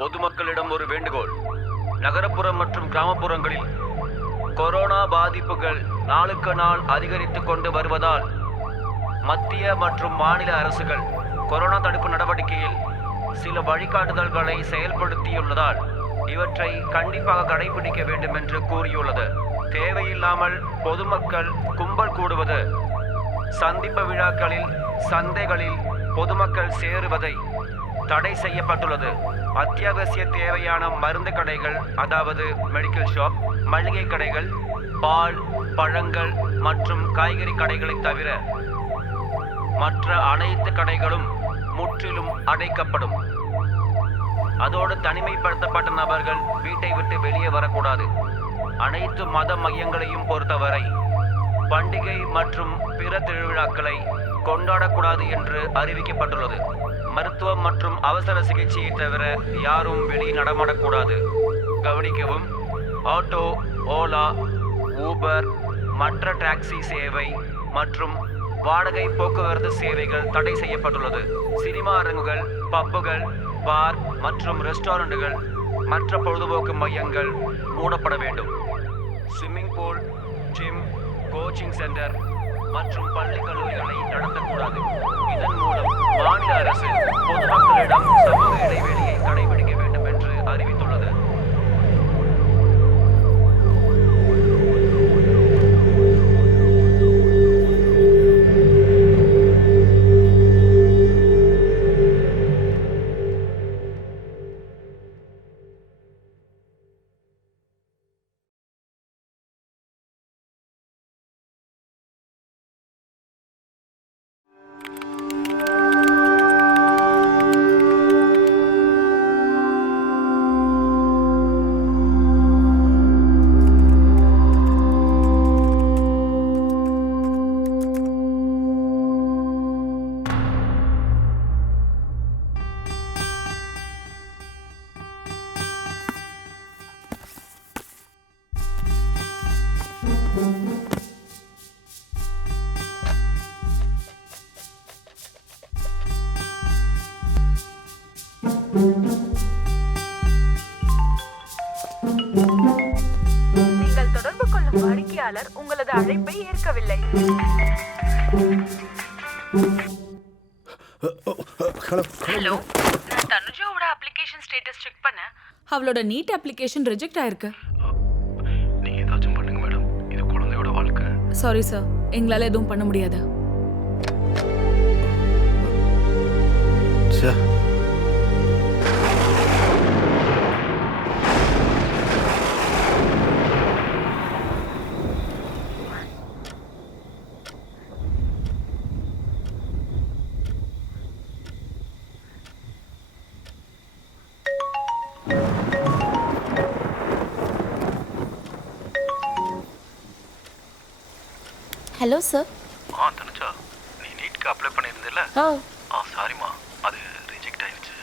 பொதுமக்களிடம் ஒரு வேண்டுகோள். நகரப்புறம் மற்றும் கிராமப்புறங்களில் கொரோனா பாதிப்புகள் நாளுக்கு நாள் அதிகரித்து கொண்டு வருவதால் மத்திய மற்றும் மாநில அரசுகள் கொரோனா தடுப்பு நடவடிக்கையில் சில வழிகாட்டுதல்களை செயல்படுத்தியுள்ளதால் இவற்றை கண்டிப்பாக கடைபிடிக்க வேண்டும் என்று கூறியுள்ளது. தேவையில்லாமல் பொதுமக்கள் கும்பல் கூடுவது, சந்திப்பு விழாக்களில், சந்தைகளில் பொதுமக்கள் சேருவதை தடை செய்யப்பட்டுள்ளது. அத்தியாவசிய தேவையான மருந்து கடைகள், அதாவது மெடிக்கல் ஷாப், மளிகை கடைகள், பால், பழங்கள் மற்றும் காய்கறி கடைகளை தவிர மற்ற அனைத்து கடைகளும் முற்றிலும் அடைக்கப்படும். அதோடு தனிமைப்படுத்தப்பட்ட நபர்கள் வீட்டை விட்டு வெளியே வரக்கூடாது. அனைத்து மத மையங்களையும் பொறுத்தவரை பண்டிகை மற்றும் பிற திருவிழாக்களை கொண்டாடக்கூடாது என்று அறிவிக்கப்பட்டுள்ளது. மருத்துவம் மற்றும் அவசர சிகிச்சையை தவிர யாரும் வெளியே நடமாடக்கூடாது. கவனிக்கவும், ஆட்டோ, ஓலா, ஊபர், மற்ற டாக்ஸி சேவை மற்றும் வாடகை போக்குவரத்து சேவைகள் தடை செய்யப்பட்டுள்ளது. சினிமா அரங்குகள், பப்புகள், பார் மற்றும் ரெஸ்டாரண்ட்டுகள், மற்ற பொழுதுபோக்கு மையங்கள் மூடப்பட வேண்டும். Swimming pool, gym, coaching centre மற்றும் பள்ளி கல்லூரிகளை நடத்தக்கூடாது. இதன் மூலம் மாநில அரசு பொதுமக்களிடம் சமூக இடைவெளியை கடைபிடிக்க வேண்டும் என்று அறிவித்துள்ளது. நீங்கள் தொடர்பு கொள்ளும் வாடிக்கையாளர் உங்களது அழைப்பை ஏற்கவில்லை. ஹலோ, நான் தனுஜாவோட அப்ளிகேஷன் ஸ்டேட்டஸ் செக் பண்ணேன். அவளோட நீட் அப்ளிகேஷன் ரிஜெக்ட் ஆயிருக்கு. நீங்க ஏதாச்சும் பண்ணுங்க மேடம், இது குழந்தையோட வாழ்க்கை. சாரி சார், எங்களால எதுவும் பண்ண முடியாது. Hello sir. தனுஜா, நீ நீட்க்கு அப்ளை பண்ணியிருந்தில்ல? சாரிம்மா, அது ரிஜெக்ட் ஆயிடுச்சு.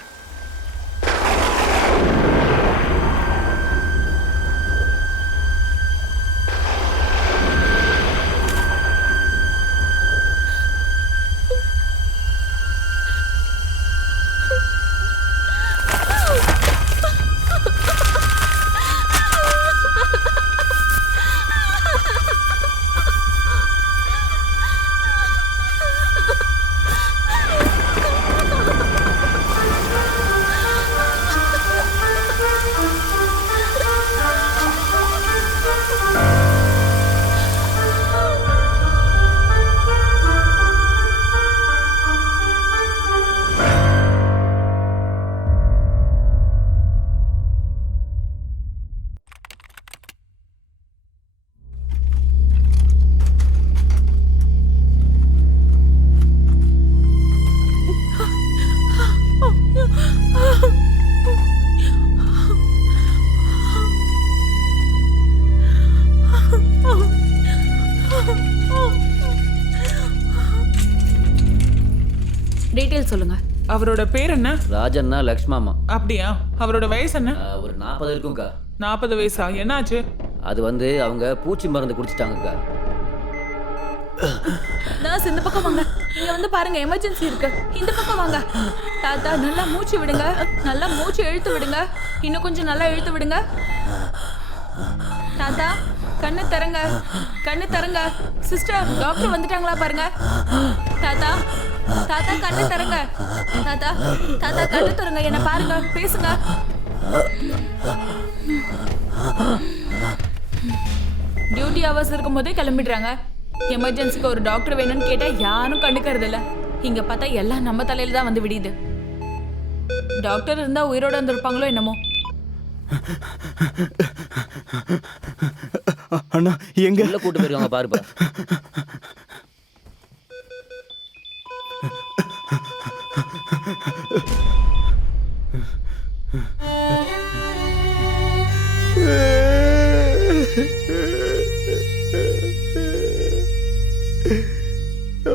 டீடைல் சொல்லுங்க. அவரோட பேர் என்ன? ராஜண்ணா லக்ஷ்மாமா. அப்படியா? அவரோட வயசு என்ன? ஒரு 40 இருக்கும்க்கா. 40 வயசா? என்னாச்சு? அது அவங்க பூச்சி மருந்து குடிச்சிட்டாங்கக்கா. நர்ஸ் இந்த பக்கம் வாங்க. இங்க வந்து பாருங்க, எமர்ஜென்சி இருக்கு. இந்த பக்கம் வாங்க. தாத்தா நல்லா மூச்சு விடுங்க. நல்லா மூச்சு இழுத்து விடுங்க. இன்னும் கொஞ்சம் நல்லா இழுத்து விடுங்க. தாத்தா கண்ணு தரங்க, கண்ணு தரங்க. சிஸ்டர் டாக்டர் வந்துட்டாங்களா பாருங்க. தாத்தா தாத்தா கண்ணு தரங்க. தாத்தா தாத்தா கண்ணு தரங்க, என்ன பாருங்க, பேசுங்க. டியூட்டி ஹவர்ஸ் இருக்கும் போதே கிளம்பிடுறாங்க. எமர்ஜென்சிக்கு ஒரு டாக்டர் வேணும்னு கேட்டா யாரும் கண்டுக்கிறது இல்ல. இங்க பார்த்தா எல்லாம் நம்ம தலையில தான் வந்து விடியுது. டாக்டர் இருந்தா உயிரோட வந்திருப்பாங்களோ என்னமோ. அண்ணா எங்க உள்ள கூட்டு போயிருக்காங்க பாருப்பா.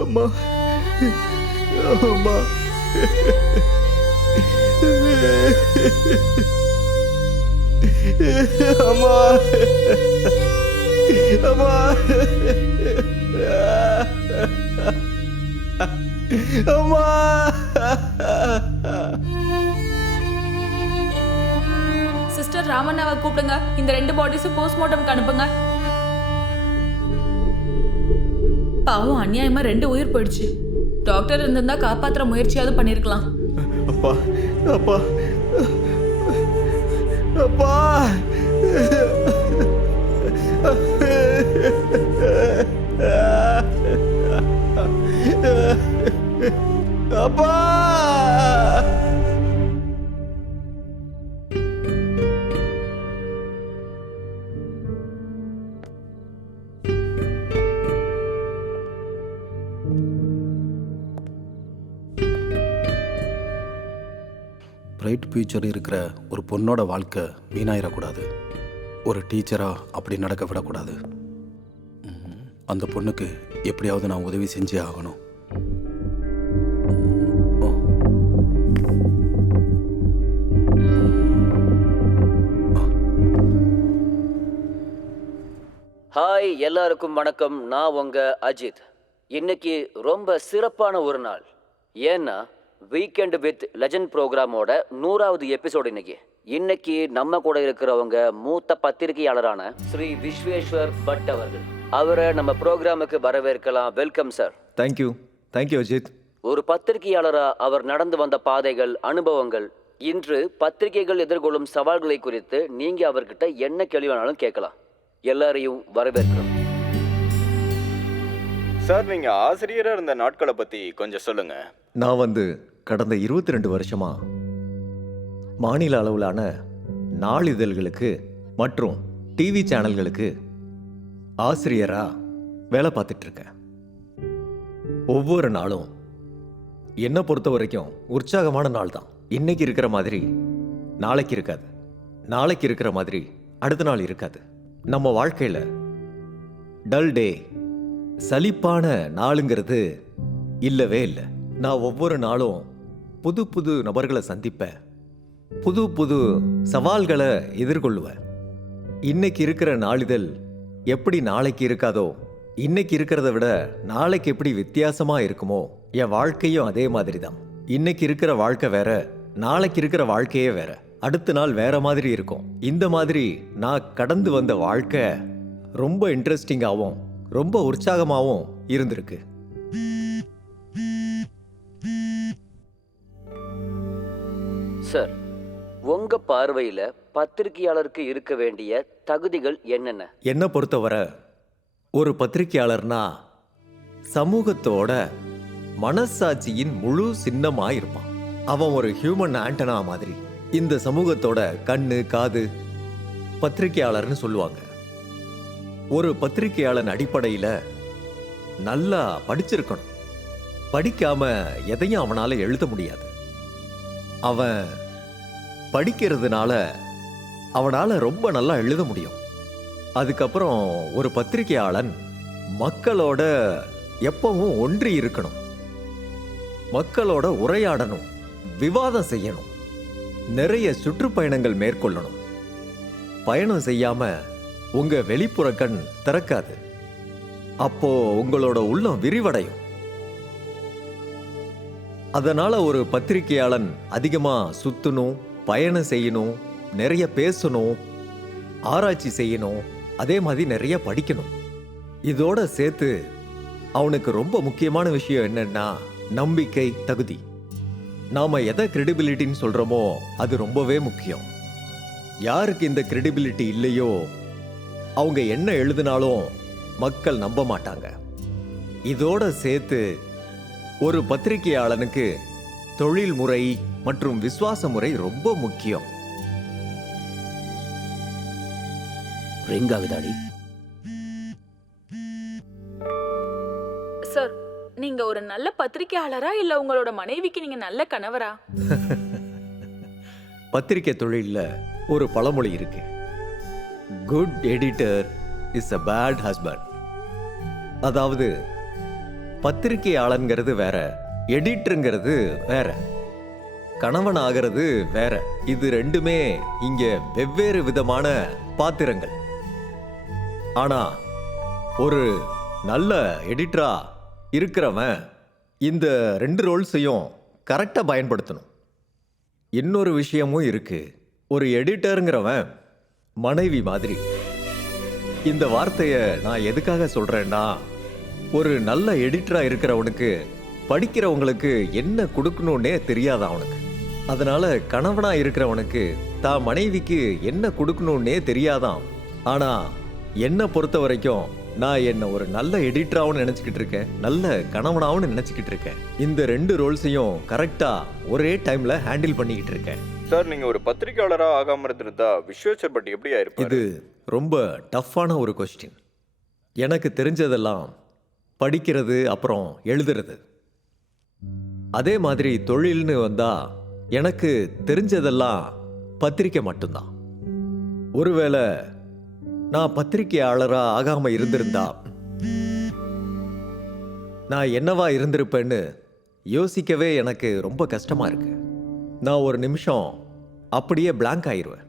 அம்மா அம்மா அம்மா அம்மா அம்மா சிஸ்டர் ராமண்ணாவை கூப்பிடுங்க. இந்த 2 பாடிஸும் போஸ்ட்மார்ட்டம்க்கு அனுப்புங்க. பாவம் அநியாயமா 2 உயிர் போயிடுச்சு. டாக்டர் இருந்திருந்தா காப்பாத்துற முயற்சியாவது பண்ணிருக்கலாம். அப்பா அப்பா அப்பா அப்பா பிரைட் ஃபியூச்சர் இருக்கிற ஒரு பொண்ணோட வாழ்க்கை வீணாயிடக்கூடாது. ஒரு டீச்சராக அப்படி நடக்க விடக்கூடாது. அந்த பொண்ணுக்கு எப்படியாவது நான் உதவி செஞ்சே ஆகணும். ஹாய் எல்லாருக்கும் வணக்கம். நான் உங்க அஜித். இன்னைக்கு ரொம்ப சிறப்பான ஒரு நாள். ஏன்னா வீக்கெண்ட் வித் லெஜண்ட் ப்ரோக்ராமோட 100வது எபிசோடு இன்னைக்கு நம்ம கூட இருக்கிறவங்க மூத்த பத்திரிகையாளரான ஸ்ரீ விஸ்வேஸ்வர் பட் அவர்கள். அவரை நம்ம ப்ரோக்ராமுக்கு வரவேற்கலாம். Welcome sir. தேங்க்யூ அஜித். ஒரு பத்திரிகையாளரா அவர் நடந்து வந்த பாதைகள், அனுபவங்கள், இன்று பத்திரிகைகள் எதிர்கொள்ளும் சவால்களை குறித்து நீங்க அவர்கிட்ட என்ன கேள்வி வேணாலும் கேட்கலாம். எல்லாரையும் வரவேற்கிறோம். சார், நீங்க ஆசிரியரா இருந்த நாட்களை பத்தி கொஞ்சம் சொல்லுங்க. நான் கடந்த 22 வருஷமா மாநில அளவிலான நாளிதழ்களுக்கு மற்றும் டிவி சேனல்களுக்கு ஆசிரியரா வேலை பார்த்துட்டு இருக்கேன். ஒவ்வொரு நாளும் என்னை பொறுத்த வரைக்கும் உற்சாகமான நாள் தான். இன்னைக்கு இருக்கிற மாதிரி நாளைக்கு இருக்காது, நாளைக்கு இருக்கிற மாதிரி அடுத்த நாள் இருக்காது. நம்ம வாழ்க்கையில டல் டே, சலிப்பான நாளுங்கிறது இல்லவே இல்லை. நான் ஒவ்வொரு நாளும் புது புது நபர்களை சந்திப்பேன், புது புது சவால்களை எதிர்கொள்ளுவேன். இன்னைக்கு இருக்கிற நாளிதழ் எப்படி நாளைக்கு இருக்காதோ, இன்னைக்கு இருக்கிறத விட நாளைக்கு எப்படி வித்தியாசமா இருக்குமோ, என் வாழ்க்கையும் அதே மாதிரி தான். இன்னைக்கு இருக்கிற வாழ்க்கை வேற, நாளைக்கு இருக்கிற வாழ்க்கையே வேற, அடுத்த நாள் வேற மாதிரி இருக்கும். இந்த மாதிரி நான் கடந்து வந்த வாழ்க்கை ரொம்ப இன்ட்ரெஸ்டிங்காகவும் ரொம்ப உற்சாகமாகவும் இருந்திருக்கு. சார், உங்க பார்வையில பத்திரிகையாளருக்கு இருக்க வேண்டிய தகுதிகள் என்னென்ன? என்னை பொறுத்தவரை ஒரு பத்திரிகையாளர்னா சமூகத்தோட மனசாட்சியின் முழு சின்னமா இருப்பான். அவன் ஒரு ஹியூமன் ஆண்டனா மாதிரி. இந்த சமூகத்தோட கண்ணு காது பத்திரிகையாளர்னு சொல்லுவாங்க. ஒரு பத்திரிகையாளன் அடிப்படையில நல்லா படிச்சிருக்கணும். படிக்காம எதையும் அவனால எழுத முடியாது. அவன் படிக்கிறதுனால அவனால ரொம்ப நல்லா எழுத முடியும். அதுக்கப்புறம் ஒரு பத்திரிகையாளன் மக்களோட எப்பவும் ஒன்றி இருக்கணும், மக்களோட உரையாடணும், விவாதம் செய்யணும், நிறைய சுற்றுப்பயணங்கள் மேற்கொள்ளணும். பயணம் செய்யாம உங்க வெளிப்புற கண் திறக்காது. அப்போ உங்களோட உள்ளம் விரிவடையும். அதனால ஒரு பத்திரிகையாளன் அதிகமா சுத்தணும், பயணம் செய்யணும், நிறைய பேசணும், ஆராய்ச்சி செய்யணும், அதே மாதிரி நிறைய படிக்கணும். இதோட சேர்த்து அவனுக்கு ரொம்ப முக்கியமான விஷயம் என்னன்னா நம்பிக்கை, தகுதி. நாம எதை கிரெடிபிலிட்டின்னு சொல்றோமோ அது ரொம்பவே முக்கியம். யாருக்கு இந்த கிரெடிபிலிட்டி இல்லையோ அவங்க என்ன எழுதினாலும் மக்கள் நம்ப மாட்டாங்க. இதோட சேர்த்து ஒரு பத்திரிகையாளனுக்கு தொழில் முறை மற்றும் விசுவாச முறை ரொம்ப முக்கியம். ரிங் ஆகுதாடி? சார், நீங்க ஒரு நல்ல பத்திரிக்கையாளரா இல்ல உங்களோட மனைவிக்கு நீங்க நல்ல கணவரா? பத்திரிகை தொழில்ல ஒரு பழமொழி இருக்கு, good editor is a bad husband. அதாவது பத்திரிகையாளன்கிறது வேற, எடிட்டருங்கிறது வேற, கணவன் ஆகிறது வேற. இது ரெண்டுமே இங்க வெவ்வேறு விதமான பாத்திரங்கள். ஆனா ஒரு நல்ல எடிட்டரா இருக்கிறவன் இந்த 2 ரோல்ஸையும் கரெக்டா பயன்படுத்தணும். இன்னொரு விஷயமும் இருக்கு, ஒரு எடிட்டருங்கிறவன் மனைவி மாதிரி. இந்த வார்த்தையை நான் எதுக்காக சொல்றேன்னா, ஒரு நல்ல எடிட்டரா இருக்கிறவனுக்கு படிக்கிறவங்களுக்கு என்ன கொடுக்கணும்னே தெரியாது அவனுக்கு. அதனால கணவனா இருக்கிறவனுக்கு தான் மனைவிக்கு என்ன கொடுக்கணும்னே தெரியாதான். ஆனா என்னை பொறுத்த வரைக்கும் நான் என்ன ஒரு நல்ல எடிட்டராகவும் நினைச்சுக்கிட்டு இருக்கேன், நல்ல கணவனாகவும் நினைச்சுக்கிட்டு இருக்கேன். இந்த 2 ரோல்ஸையும் கரெக்டா ஒரே டைம்ல ஹேண்டில் பண்ணிக்கிட்டு இருக்கேன். சார், நீங்க ஒரு பத்திரிகையாளரா ஆகாம இருந்திருந்தா விஸ்வேஸ்வர் பட் எப்படி ஆயிருப்பாரு? இது ரொம்ப டஃப்பான ஒரு கொஸ்டின். எனக்கு தெரிஞ்சதெல்லாம் படிக்கிறது அப்புறம் எழுதுறது. அதே மாதிரி தொழில்னு வந்தா எனக்கு தெரிஞ்சதெல்லாம் பத்திரிக்கை மட்டும்தான். ஒருவேளை நான் பத்திரிகையாளரா ஆகாம இருந்திருந்தா நான் என்னவா இருந்திருப்பேன்னு யோசிக்கவே எனக்கு ரொம்ப கஷ்டமா இருக்கு. நான் ஒரு நிமிஷம் அப்படியே பிளாங்க் ஆயிருவேன்.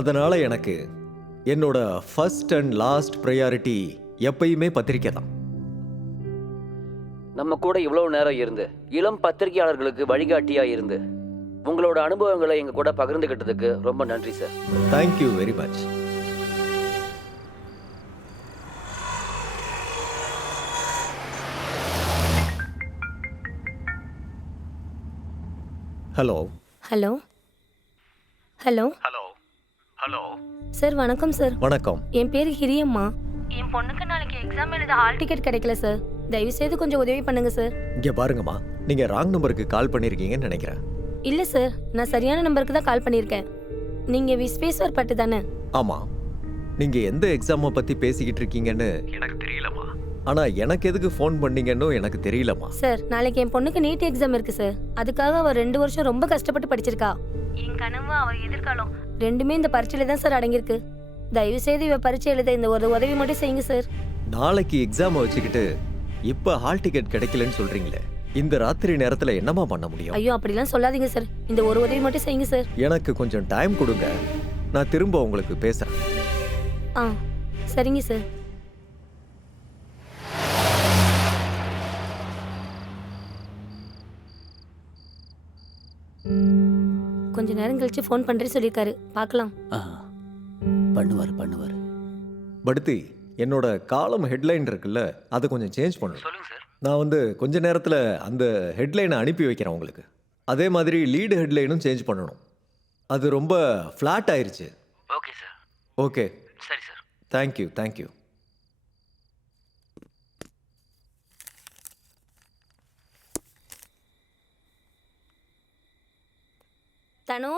அதனால எனக்கு என்னோட ஃபர்ஸ்ட் அண்ட் லாஸ்ட் ப்ரையாரிட்டி எப்பயுமே பத்திரிக்கை தான். நம்ம கூட இவ்வளவு நேரம் இருந்து இளம் பத்திரிகையாளர்களுக்கு வழிகாட்டியா இருந்து உங்களோட அனுபவங்களை எங்க கூட பகிர்ந்துகிட்டதுக்கு ரொம்ப நன்றி sir. Thank you very much. Hello hello hello hello hello sir, வணக்கம் சார். வணக்கம். என் பேர் ஹிரியம்மா. என் பொண்ணுக்கு நாளைக்கு எக்ஸாம் எழுத ஹால் டிக்கெட் கிடைக்கல சார். தயவு செய்து கொஞ்சம் உதவி பண்ணுங்க சார். இங்க பாருங்கம்மா, நீங்க ராங் நம்பருக்கு கால் பண்ணிருக்கீங்கன்னு நினைக்கிறேன். இல்ல சார், நான் சரியான நம்பருக்கு தான் கால் பண்ணியிருக்கேன். நீங்க விஸ்வேஸ்வர் பட்டு தானே? ஆமா, நீங்க எந்த எக்ஸாமை பத்தி பேசிக்கிட்டு இருக்கீங்கன்னு எனக்கு தெரியலம்மா. ஆனா எனக்கு எதுக்கு ஃபோன் பண்ணீங்கன்னு எனக்கு தெரியலம்மா. சார், நாளைக்கு என் பொண்ணுக்கு நீட் எக்ஸாம் இருக்கு சார். அதுக்காக அவ 2 வருஷம் ரொம்ப கஷ்டப்பட்டு படிச்சிருக்கா. என் கனவு அவ எதிர்காலம் ரெண்டுமே இந்த பரீட்சையில தான் சார் அடங்கியிருக்கு. தயவு செய்து இவ பரீட்சை எழுத இந்த ஒரு உதவி மட்டும் செய்யுங்க சார். நாளைக்கு எக்ஸாமை வச்சுக்கிட்டு இப்ப ஹால் டிக்கெட் கிடைக்கலன்னு சொல்றீங்களே, இந்த ராத்திரி நேரத்துல என்னமா பண்ண முடியும்? ஐயோ, அப்படிலாம் சொல்லாதீங்க சார். இந்த ஒரு உதவி மட்டும் செய்யுங்க சார். எனக்கு கொஞ்சம் டைம் கொடுங்க, நான் திரும்ப உங்களுக்கு பேசுறேன். ஆ, சரிங்க சார். கொஞ்ச நேரம் கழிச்சு ஃபோன் பண்றேன்னு சொல்லியிருக்காரு. பார்க்கலாம். பண்ணுவார். படுத்தி, என்னோட காலம் ஹெட்லைன் இருக்குல்ல, அதை கொஞ்சம் சேஞ்ச் பண்ணணும். நான் கொஞ்ச நேரத்துல அந்த ஹெட்லைனை அனுப்பி வைக்கிறேன் உங்களுக்கு. அதே மாதிரி லீடு ஹெட்லைனும் சேஞ்ச் பண்ணணும். அது ரொம்ப ஃப்ளாட் ஆயிருச்சு. Okay sir. ஓகே, சரி சார். தேங்க்யூ. தனு,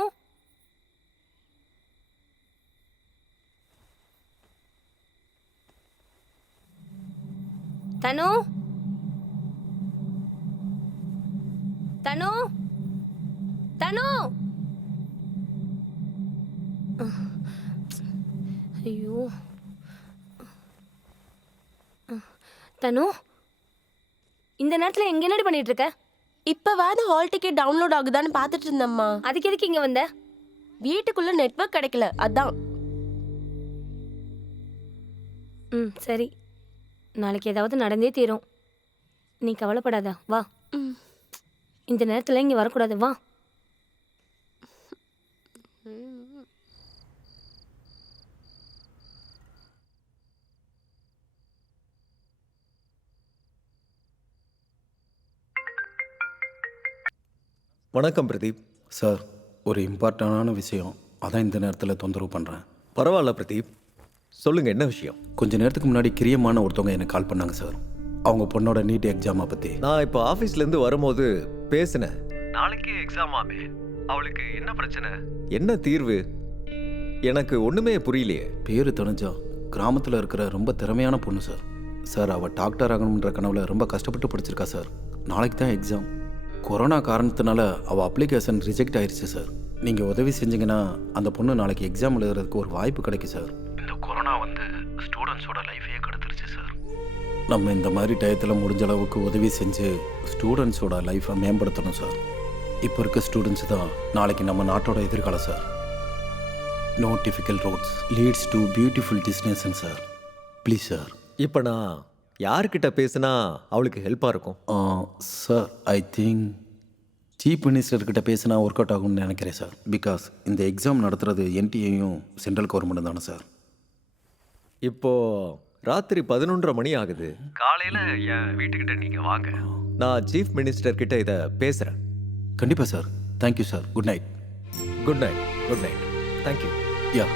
தனு, தனு, தனு. ஐயோ, தனு, இந்த நேரத்துல எங்க என்னடி பண்ணிட்டு இருக்க? இப்பவாது ஹால் டிக்கெட் டவுன்லோட் ஆகுதான்னு பார்த்துட்டு இருந்தம்மா. அதுக்கு எதுக்கு இங்க வந்த? வீட்டுக்குள்ள நெட்வொர்க் கிடைக்கல, அதான். சரி. நாளைக்கு ஏதாவது நடந்தே தீரும். நீ கவலைப்படாத, வா. இந்த நேரத்தில் இங்கே வரக்கூடாது, வா. வணக்கம் பிரதீப். சார், ஒரு இம்பார்ட்டண்டான விஷயம், அதான் இந்த நேரத்தில் தொந்தரவு பண்ணுறேன். பரவாயில்ல பிரதீப், சொல்லுங்க என்ன விஷயம்? கொஞ்ச நேரத்துக்கு முன்னாடி கிரியமான ஒருத்தவங்க எனக்கு கால் பண்ணாங்க சார். அவங்க பொண்ணோட நீட் எக்ஸாமை பற்றி. நான் இப்போ ஆஃபீஸ்லேருந்து வரும்போது பேசினேன். நாளைக்கு எக்ஸாம் ஆமே, அவளுக்கு என்ன பிரச்சனை, என்ன தீர்வு, எனக்கு ஒன்றுமே புரியலையே. பேர் தெரிஞ்சா கிராமத்தில் இருக்கிற ரொம்ப திறமையான பொண்ணு சார். சார், அவள் டாக்டர் ஆகணுன்ற கனவுல ரொம்ப கஷ்டப்பட்டு படிச்சிருக்கா சார். நாளைக்கு தான் எக்ஸாம். கொரோனா காரணத்தினால அவள் அப்ளிகேஷன் ரிஜெக்ட் ஆயிடுச்சு சார். நீங்கள் உதவி செஞ்சீங்கன்னா அந்த பொண்ணு நாளைக்கு எக்ஸாம் எழுதுறதுக்கு ஒரு வாய்ப்பு கிடைக்கும் சார். இந்த கொரோனா வந்து ஸ்டூடெண்ட்ஸோட லைஃபையே கெடுத்துருச்சு சார். நம்ம இந்த மாதிரி டயத்தில் முடிஞ்ச அளவுக்கு உதவி செஞ்சு ஸ்டூடெண்ட்ஸோட லைஃப்பை மேம்படுத்தணும் சார். இப்போ இருக்க ஸ்டூடெண்ட்ஸ் தான் நாளைக்கு நம்ம நாட்டோட எதிர்காலம் sir. No difficult roads leads to beautiful destination sir. Please sir. இப்போ நான் யார்கிட்ட பேசினா அவளுக்கு ஹெல்ப்பாக இருக்கும்? சார், ஐ திங்க் சீஃப் மினிஸ்டர்கிட்ட பேசினா ஒர்க் அவுட் ஆகும்னு நினைக்கிறேன் சார். பிகாஸ் இந்த எக்ஸாம் நடத்துறது என்டிஏயும் சென்ட்ரல் கவர்மெண்ட் தானே சார். இப்போ ராத்திரி 11:30 மணி ஆகுது. காலையில் என் வீட்டுக்கிட்ட நீங்கள் வாங்க, நான் சீஃப் மினிஸ்டர் கிட்ட இதை பேசுகிறேன். கண்டிப்பாக sir. Thank you sir. Good night. Good night. Good night. Thank you. Yeah.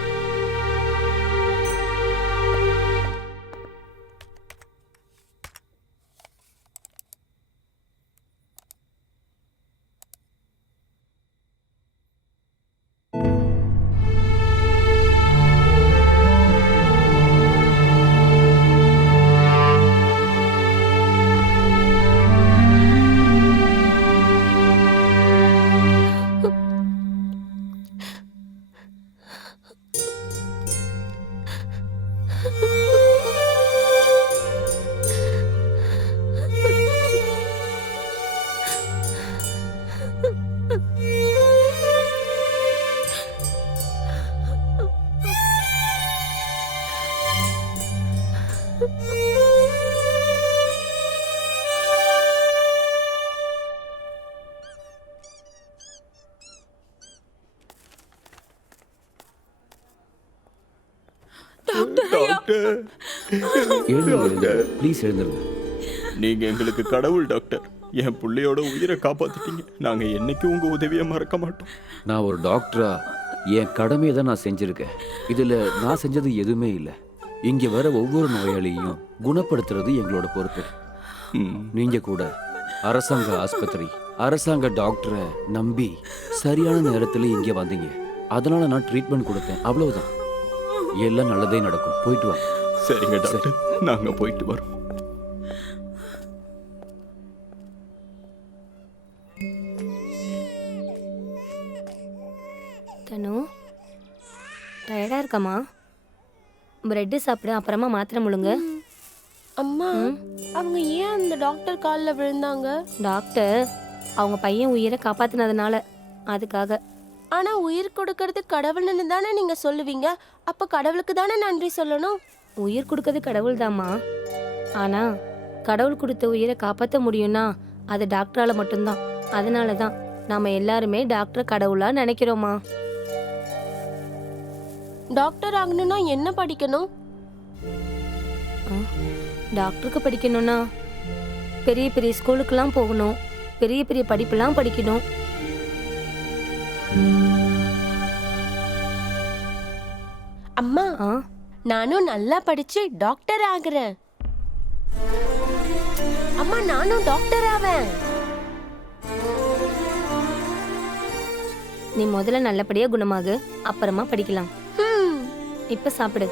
எழுந்துருங்க. ப்ளீஸ் எழுந்துருங்க. நீங்க எங்களுக்கு கடவுள் டாக்டர். என் பிள்ளையோட உயிரை காப்பாத்திட்டீங்க. நாங்க என்னைக்கும் உங்க உதவியை மறக்க மாட்டோம். நான் ஒரு டாக்டரா என் கடமையை தான் நான் செஞ்சுருக்கேன். இதில் நான் செஞ்சது எதுவுமே இல்லை. இங்கே வர ஒவ்வொரு நோயாளியையும் குணப்படுத்துறது எங்களோட பொறுப்பு. நீங்கள் கூட அரசாங்க ஆஸ்பத்திரி, அரசாங்க டாக்டரை நம்பி சரியான நேரத்தில் இங்கே வந்தீங்க. அதனால நான் ட்ரீட்மெண்ட் கொடுத்தேன், அவ்வளவுதான். எல்லாம் நல்லதே நடக்கும். போயிட்டு வாங்க. சரிங்க டாக்டர், நாங்க போயிட்டு வரோம். தனு, டயர்டாக இருக்கம்மா? பிரெட்டு சாப்பிடு, அப்புறமா மாத்திரை முழுங்க. அம்மா, அவங்க ஏன் அந்த டாக்டர் காலில் விழுந்தாங்க? டாக்டர் அவங்க பையன் உயிரை காப்பாற்றினதுனால, அதுக்காக. ஆனா உயிர் கொடுக்கறது கடவுள்னு தானே நீங்க சொல்லுவீங்க. அப்ப கடவுளுக்கு தானே நன்றி சொல்லணும். உயிர் கொடுக்கறது கடவுள் தாம்மா. ஆனால் கடவுள் கொடுத்த உயிரை காப்பாற்ற முடியும்னா அது டாக்டரால் மட்டும்தான். அதனால தான் நாம் எல்லாருமே டாக்டரை கடவுளாக நினைக்கிறோம்மா. டாக்டர் ஆகணும்னா என்ன படிக்கணும்? டாக்டருக்கு படிக்கணும்னா பெரிய பெரிய ஸ்கூலுக்கெல்லாம் போகணும், பெரிய பெரிய படிப்பெல்லாம் படிக்கணும். அம்மா, நானும் நல்லா படிச்சு டாக்டர் ஆகுறேன். அம்மா, நானும் டாக்டர் ஆவேன். நீ முதல்ல நல்லபடியாக குணமாகு, அப்புறமா படிக்கலாம். இப்போ சாப்பிடு.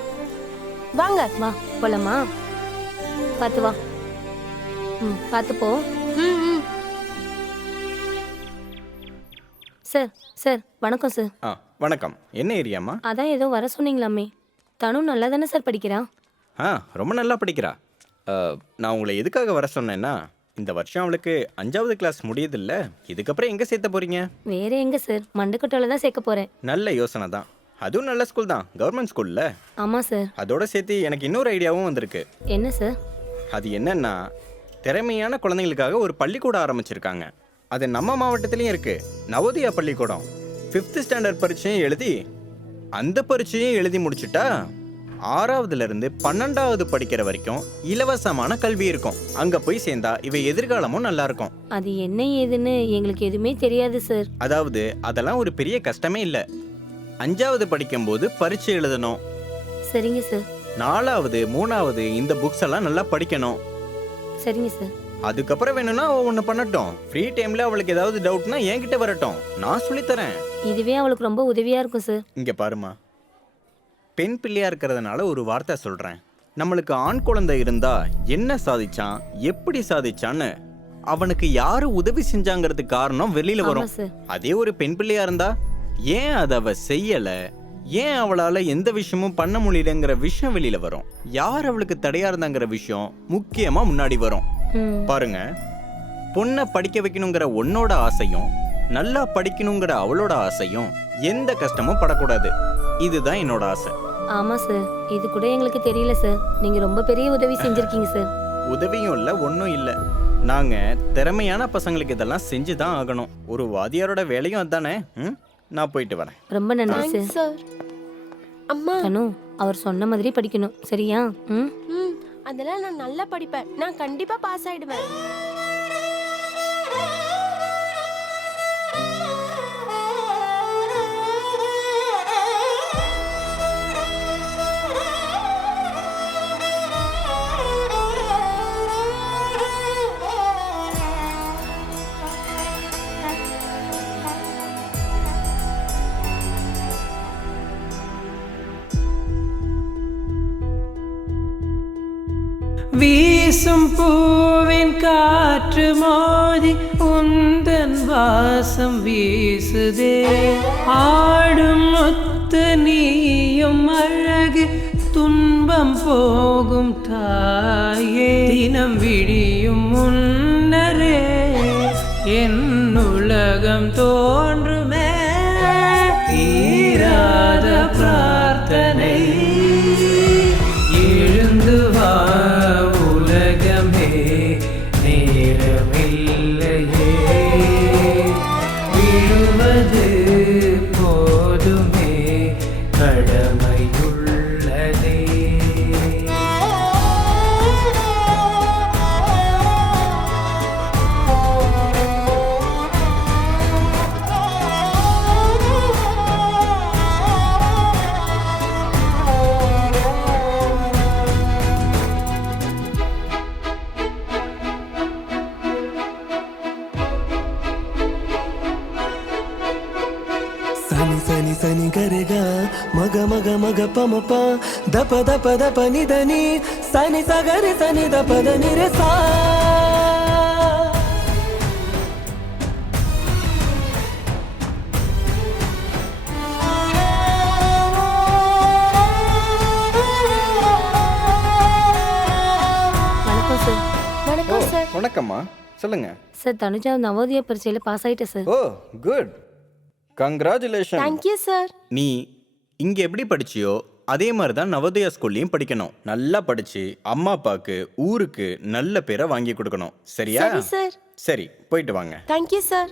வாங்க. வா போலாமா? பார்த்து வா. பார்த்து போ. சார், சார் வணக்கம் சார். வணக்கம். என்ன ஏரியாம்மா? அதான் ஏதோ வர சொன்னீங்களாமே. தனு நல்லா தானே சார் படிக்கிறா? ரொம்ப நல்லா படிக்கிறா. நான் உங்களை எதுக்காக வர சொன்னேன்னா, இந்த வருஷம் அவளுக்கு 5வது கிளாஸ் முடியுதில்ல, இதுக்கப்புறம் எங்கே சேர்த்த போறீங்க? வேற எங்க சார், மண்டக்கட்டோல தான் சேர்க்க போறேன். நல்ல யோசனை தான். அதுவும் நல்ல ஸ்கூல் தான், கவர்மெண்ட் ஸ்கூல்ல. ஆமாம் சார். அதோட சேர்த்து எனக்கு இன்னொரு ஐடியாவும் வந்திருக்கு. என்ன சார்? அது என்னன்னா திறமையான குழந்தைங்களுக்காக ஒரு பள்ளிக்கூடம் ஆரம்பிச்சிருக்காங்க. அது நம்ம மாவட்டத்திலையும் இருக்கு. நவோதயா பள்ளிக்கூடம். 5th ஸ்டாண்டர்ட் பரீட்சையும் எழுதி அந்த பரீட்சையும் எழுதி முடிச்சுட்டா 6வதுலேருந்து 12வது படிக்கிற வரைக்கும் இலவசமான கல்வி இருக்கும். அங்க போய் சேர்ந்தா இவ எதிர்காலமும் நல்லா இருக்கும். அது என்ன ஏதுன்னு எங்களுக்கு எதுவுமே தெரியாது சார். அதாவது அதெல்லாம் ஒரு பெரிய கஷ்டமே இல்லை. 5வது படிக்கும்போது பரீட்சை எழுதணும். சரிங்க சார். 4வது 3வது இந்த புக்ஸ் எல்லாம் நல்லா படிக்கணும். சரிங்க சார். அதுக்கப்புறம் வேணும்னா ஒன்று பண்ணட்டும். ஃப்ரீ டைம்ல அவளுக்கு ஏதாவது டவுட்னா என்கிட்ட வரட்டும், நான் சொல்லித்தரேன். இதுவே அவளுக்கு ரொம்ப உதவியா இருக்கும் சார். இங்க பாருமா, பெண் பிள்ளையா இருக்கிறதுனால ஒரு வார்த்தை சொல்றேன். நம்மளுக்கு ஆண் குழந்தை இருந்தா என்ன சாதிச்சான், எப்படி சாதிச்சான்னு அவனுக்கு யாரு உதவி செஞ்சாங்கிறதுக்கு காரணம் வெளியில வரும். அதே ஒரு பெண் பிள்ளையா இருந்தா ஏன் அதை அவ செய்யல, ஏன் அவளால எந்த விஷயமும் பண்ண முடியலங்கிற விஷயம் வெளியில வரும். யார் அவளுக்கு தடையா இருந்தாங்கிற விஷயம் முக்கியமா முன்னாடி வரும். பாருங்க, பொண்ணை படிக்க வைக்கணுங்கிற உன்னோட ஆசையும் நல்லா படிக்கணுங்கிற அவளோட ஆசையும் எந்த கஷ்டமும் படக்கூடாது. இதுதான் என்னோட ஆசை. ஆமா சார், இது கூட எங்களுக்கு தெரியல சார். நீங்க ரொம்ப பெரிய உதவி செஞ்சிருக்கீங்க சார். உதவியும் இல்லை, ஒன்றும் இல்லை. நாங்க திறமையான பசங்களுக்கு இதெல்லாம் செஞ்சுதான் ஆகணும். ஒரு வாதியாரோட வேலையும் அதானே. நான் போயிட்டு வரேன். ரொம்ப நன்றி தேங்க்ஸ் சார். சார். அம்மா, தனு, அவர் சொன்ன மாதிரி படிக்கணும், சரியா? அதெல்லாம் நான் நல்லா படிப்பேன். நான் கண்டிப்பா பாஸ் ஆயிடுவேன். வீசும் பூவின் காற்று மோதி உந்தன் வாசம் வீசுதே. ஆடும் முத்து நீயும் அழகு துன்பம் போகும் தாயே. தினம் விடியும் முன்னரே என் உலகம் தோன்றுமே. தீராத பிரார்த்தனை எழுந்து வா உலகமே, நேரமில்லையே விழுவது போதுமே, கடமையுள்ளதே. సని సని సని గరెగా మగ మగ మగ పమ ప దప దప దప నిదని సని సగరి సని దప దని రే సా. வணக்கம் சார். வணக்கம் சார். வணக்கம்மா, சொல்லுங்க. சார், தனுஜா நவோதயா பரீட்சையில பாஸ் ஆயிட்டேன் சார். ஓ குட், கங்க்ராச்சுலேஷன். Thank you sir. நீ இங்க எப்படி படிச்சியோ அதே மாதிரி தான் நவோதயா ஸ்கூல்லையும் படிக்கணும். நல்லா படிச்சு அம்மா அப்பாவுக்கு ஊருக்கு நல்ல பேரை வாங்கி கொடுக்கணும். சரியா? சரி சார். சரி, போயிட்டு வாங்க. Thank you sir.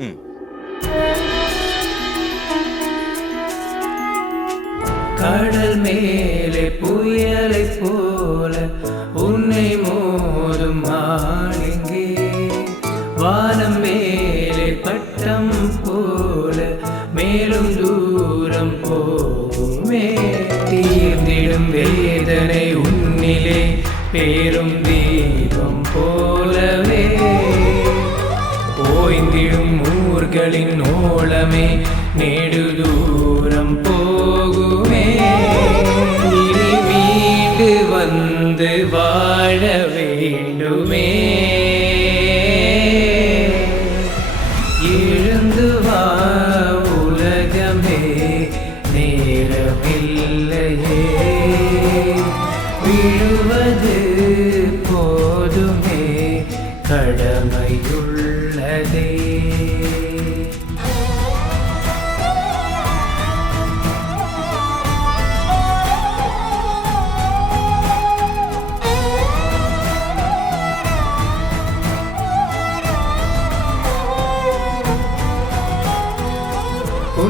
கடல் மேலே புயலை போல உன்னை மோதும் ஆளுங்கே. வானம் மேலே பட்டம் போல மேலும் தூரம் போகுமே. தீர்ந்திடும் வேதனை உன்னிலே பேரும் தீபம் போலவே. ஓய்ந்திடும் ஊர்களின் ஓளமே நெடு தூரம் போகுமே. இனி மீண்டு வந்து வாழ வேண்டுமே. எழுந்து வா உலகமே, நேரமில்லையே விழுவது போதுமே, கடமையுள்ளதே.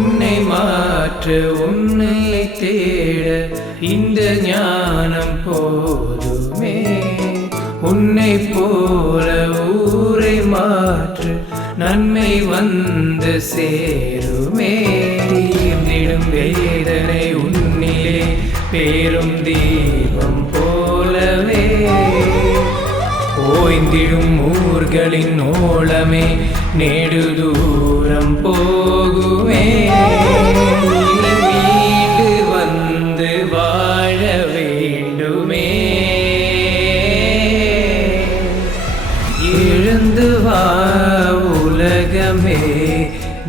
உன்னை மாற்ற உன்னை தேட இந்த ஞானம் போதுமே. உன்னை போல ஊரை மாற்று நன்மை வந்து சேருமே. தீர்ந்திடும் வேதனை உன்னிலே பேரும் தீபம் போலவே. ஓய்ந்திடும் ஊர்களின் ஓளமே நேடு தூரம் போகுமே. மீண்டு வந்து வாழ வேண்டுமே. எழுந்து வா உலகமே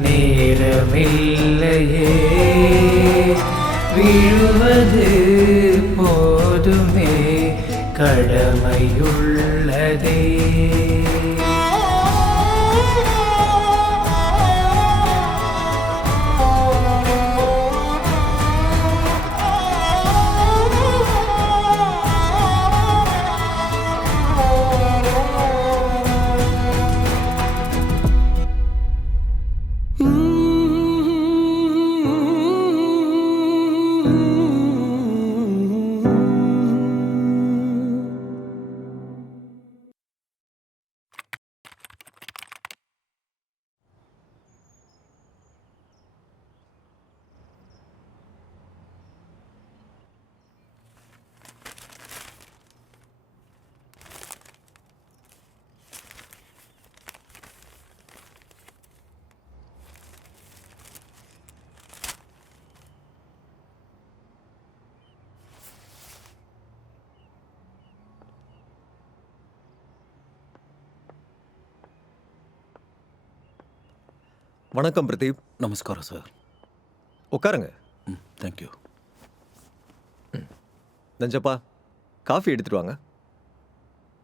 நேரமில்லையே. விழுவது போதுமே கடமையுள்ளதே. வணக்கம் பிரதீப். நமஸ்காரம் சார். உட்காருங்க. தேங்க்யூ. நஞ்சப்பா, காஃபி எடுத்துட்டு வாங்க.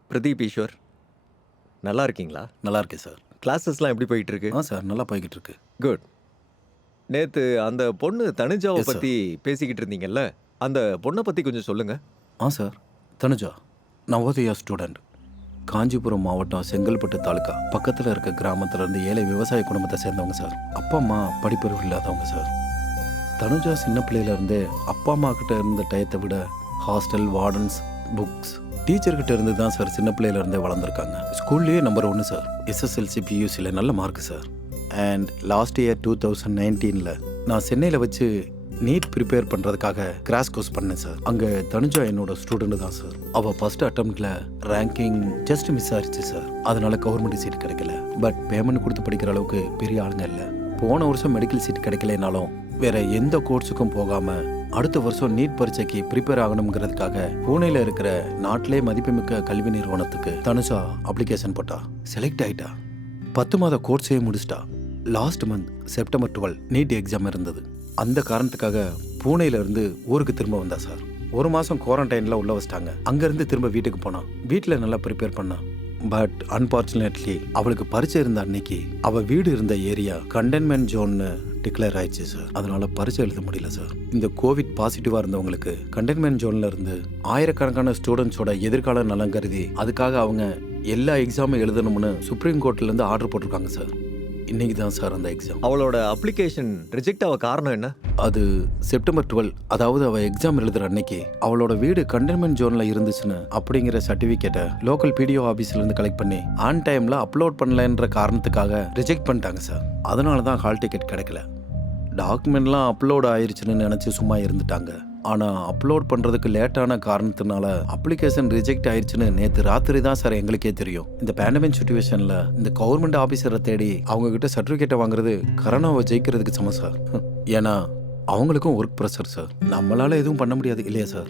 பிரதீப், ஈஸ்வர், நல்லா இருக்கீங்களா? நல்லா இருக்கேன் சார். கிளாஸஸ்லாம் எப்படி போயிட்டு இருக்கு? சார் நல்லா போய்கிட்டு இருக்கு. குட். நேற்று அந்த பொண்ணு தனுஜாவை Yes, sir. பற்றி பேசிக்கிட்டு இருந்தீங்கல்ல, அந்த பொண்ணை பற்றி கொஞ்சம் சொல்லுங்க. Sir, Tanuja Navodaya student. காஞ்சிபுரம் மாவட்டம் செங்கல்பட்டு தாலுக்கா பக்கத்தில் இருக்க கிராமத்துல இருந்து ஏழை விவசாய குடும்பத்தை சேர்ந்தவங்க சார். அப்பா அம்மா படிப்பறிவு இல்லாதவங்க சார். தனுஜா சின்ன பிள்ளையில இருந்தே அப்பா அம்மா கிட்ட இருந்த டயத்தை விட ஹாஸ்டல், வார்டன்ஸ், புக்ஸ், டீச்சர்கிட்ட இருந்து தான் சார் சின்ன பிள்ளையில இருந்தே வளர்ந்துருக்காங்க. ஸ்கூல்லேயே நம்பர் 1 சார். SSLC PUCல நல்ல mark sir. And last year 2019 நான் சென்னையில் வச்சு நீட் ப்ரிப்பேர் பண்ணுறதுக்காக கிராஷ் கோர்ஸ் பண்ணேன் சார். அங்கே தனுஜா என்னோட ஸ்டூடெண்ட் தான் சார். அவள் ஃபர்ஸ்ட் அட்டம்ப்டில் ரேங்கிங் ஜஸ்ட் மிஸ் ஆயிடுச்சு சார். அதனால கவர்மெண்ட் சீட் கிடைக்கல. பட் பேமெண்ட் கொடுத்து படிக்கிற அளவுக்கு பெரிய ஆளுங்க இல்லை. போன வருஷம் மெடிக்கல் சீட் கிடைக்கலனாலும் வேற எந்த கோர்ஸுக்கும் போகாமல் அடுத்த வருஷம் நீட் பரீட்சைக்கு ப்ரிப்பேர் ஆகணுங்கிறதுக்காக பூனேல இருக்கிற நாட்டிலே மதிப்புமிக்க கல்வி நிறுவனத்துக்கு தனுஜா அப்ளிகேஷன் போட்டா. செலக்ட் ஆயிட்டா. 10 மாத கோர்ஸையே முடிச்சிட்டா. Last month September 12 NEET exam இருந்தது. அந்த காரணத்துக்காக பூனேல இருந்து ஊருக்கு திரும்ப வந்தா சார். 1 மாதம் குவாரண்டைனில் உள்ள வச்சிட்டாங்க. அங்கேருந்து திரும்ப வீட்டுக்கு போனான். வீட்டில் நல்லா ப்ரிப்பேர் பண்ணான். பட் அன்ஃபார்ச்சுனேட்லி அவளுக்கு பரீட்சை இருந்த அன்னைக்கு அவள் வீடு இருந்த ஏரியா கண்டெய்ன்மெண்ட் ஜோன்னு டிக்ளேர் ஆயிடுச்சு சார். அதனால பரீட்சை எழுத முடியல சார். இந்த கோவிட் பாசிட்டிவாக இருந்தவங்களுக்கு கண்டெய்ன்மெண்ட் ஜோன்ல இருந்து ஆயிரக்கணக்கான ஸ்டூடெண்ட்ஸோட எதிர்கால நலன் கருதி அதுக்காக அவங்க எல்லா எக்ஸாமும் எழுதணும்னு சுப்ரீம் கோர்ட்லேருந்து ஆர்டர் போட்டிருக்காங்க சார். இன்னைக்கு தான் சார் அந்த எக்ஸாம். அவளோட அப்ளிகேஷன் ரிஜெக்ட் ஆக காரணம் என்ன? அது செப்டம்பர் 12, அதாவது அவள் எக்ஸாம் எழுதுற அன்னைக்கு அவளோட வீடு கண்டெய்ன்மெண்ட் ஜோன்ல இருந்துச்சுன்னு அப்படிங்கிற சர்டிஃபிகேட்டை லோக்கல் PDO ஆஃபீஸ்ல இருந்து கலெக்ட் பண்ணி ஆன் டைம்ல அப்லோட் பண்ணலன்ற காரணத்துக்காக ரிஜெக்ட் பண்ணிட்டாங்க சார். அதனால தான் ஹால் டிக்கெட் கிடைக்கல. டாக்குமெண்ட்லாம் அப்லோட் ஆயிடுச்சுன்னு நினச்சி சும்மா இருந்துட்டாங்க. ஆனால் அப்லோட் பண்ணுறதுக்கு லேட்டான காரணத்தினால அப்ளிகேஷன் ரிஜெக்ட் ஆயிடுச்சுன்னு நேற்று ராத்திரி தான் சார் எங்களுக்கே தெரியும். இந்த பேண்டமிக் சுச்சுவேஷனில் இந்த கவர்மெண்ட் ஆஃபீஸரை தேடி அவங்கக்கிட்ட சர்டிஃபிகேட்டை வாங்குறது கரோனாவை ஜெயிக்கிறதுக்கு சமம் சார். ஏன்னா அவங்களுக்கும் ஒர்க் ப்ரெஷர் சார். நம்மளால் எதுவும் பண்ண முடியாது இல்லையா சார்?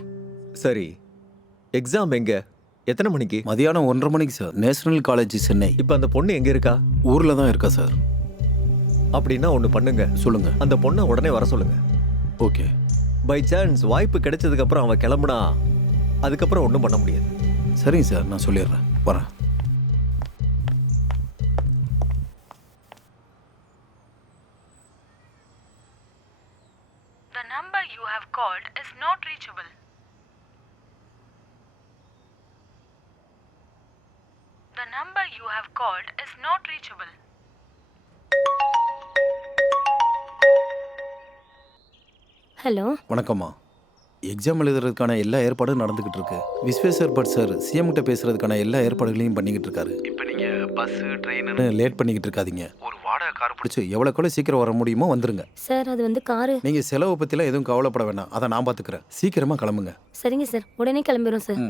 சரி, எக்ஸாம் எங்க, எத்தனை மணிக்கு? மதியானம் 1:30 மணிக்கு சார். National college Chennai. இப்போ அந்த பொண்ணு எங்கே இருக்கா? ஊரில் தான் இருக்கா சார். அப்படின்னா ஒன்று பண்ணுங்க. சொல்லுங்க. அந்த பொண்ணை உடனே வர சொல்லுங்க. ஓகே. பை சான்ஸ் வாய்ப்பு கிடைச்சதுக்கப்புறம் அவன் கிளம்புனா அதுக்கப்புறம் ஒன்றும் பண்ண முடியாது. சரிங்க சார், நான் சொல்லிடுறேன். வரேன். The number you have called is not reachable. The number you have called is not reachable. Hello. வணக்கம்மா. எக்ஸாம் எழுதுறதுக்கான எல்லா ஏற்பாடும் நடந்துக்கிட்டு இருக்கு. விஸ்வேஸ்வர் பட் சார் சிஎம் கிட்ட பேசுறதுக்கான எல்லா ஏற்பாடுகளையும் பண்ணிக்கிட்டு இருக்காரு. இப்போ நீங்க பஸ் ட்ரெயின் லேட் பண்ணிக்கிட்டு இருக்காதீங்க. ஒரு வாடகை கார் பிடிச்சி எவ்வளோக்குள்ள சீக்கிரம் வர முடியுமோ வந்துருங்க. சார் அது வந்து காரு. நீங்க செலவை பத்திலாம் எதுவும் கவலைப்பட வேண்டாம், அதை நான் பார்த்துக்கிறேன். சீக்கிரமா கிளம்புங்க. சரிங்க சார், உடனே கிளம்பிடும் சார்.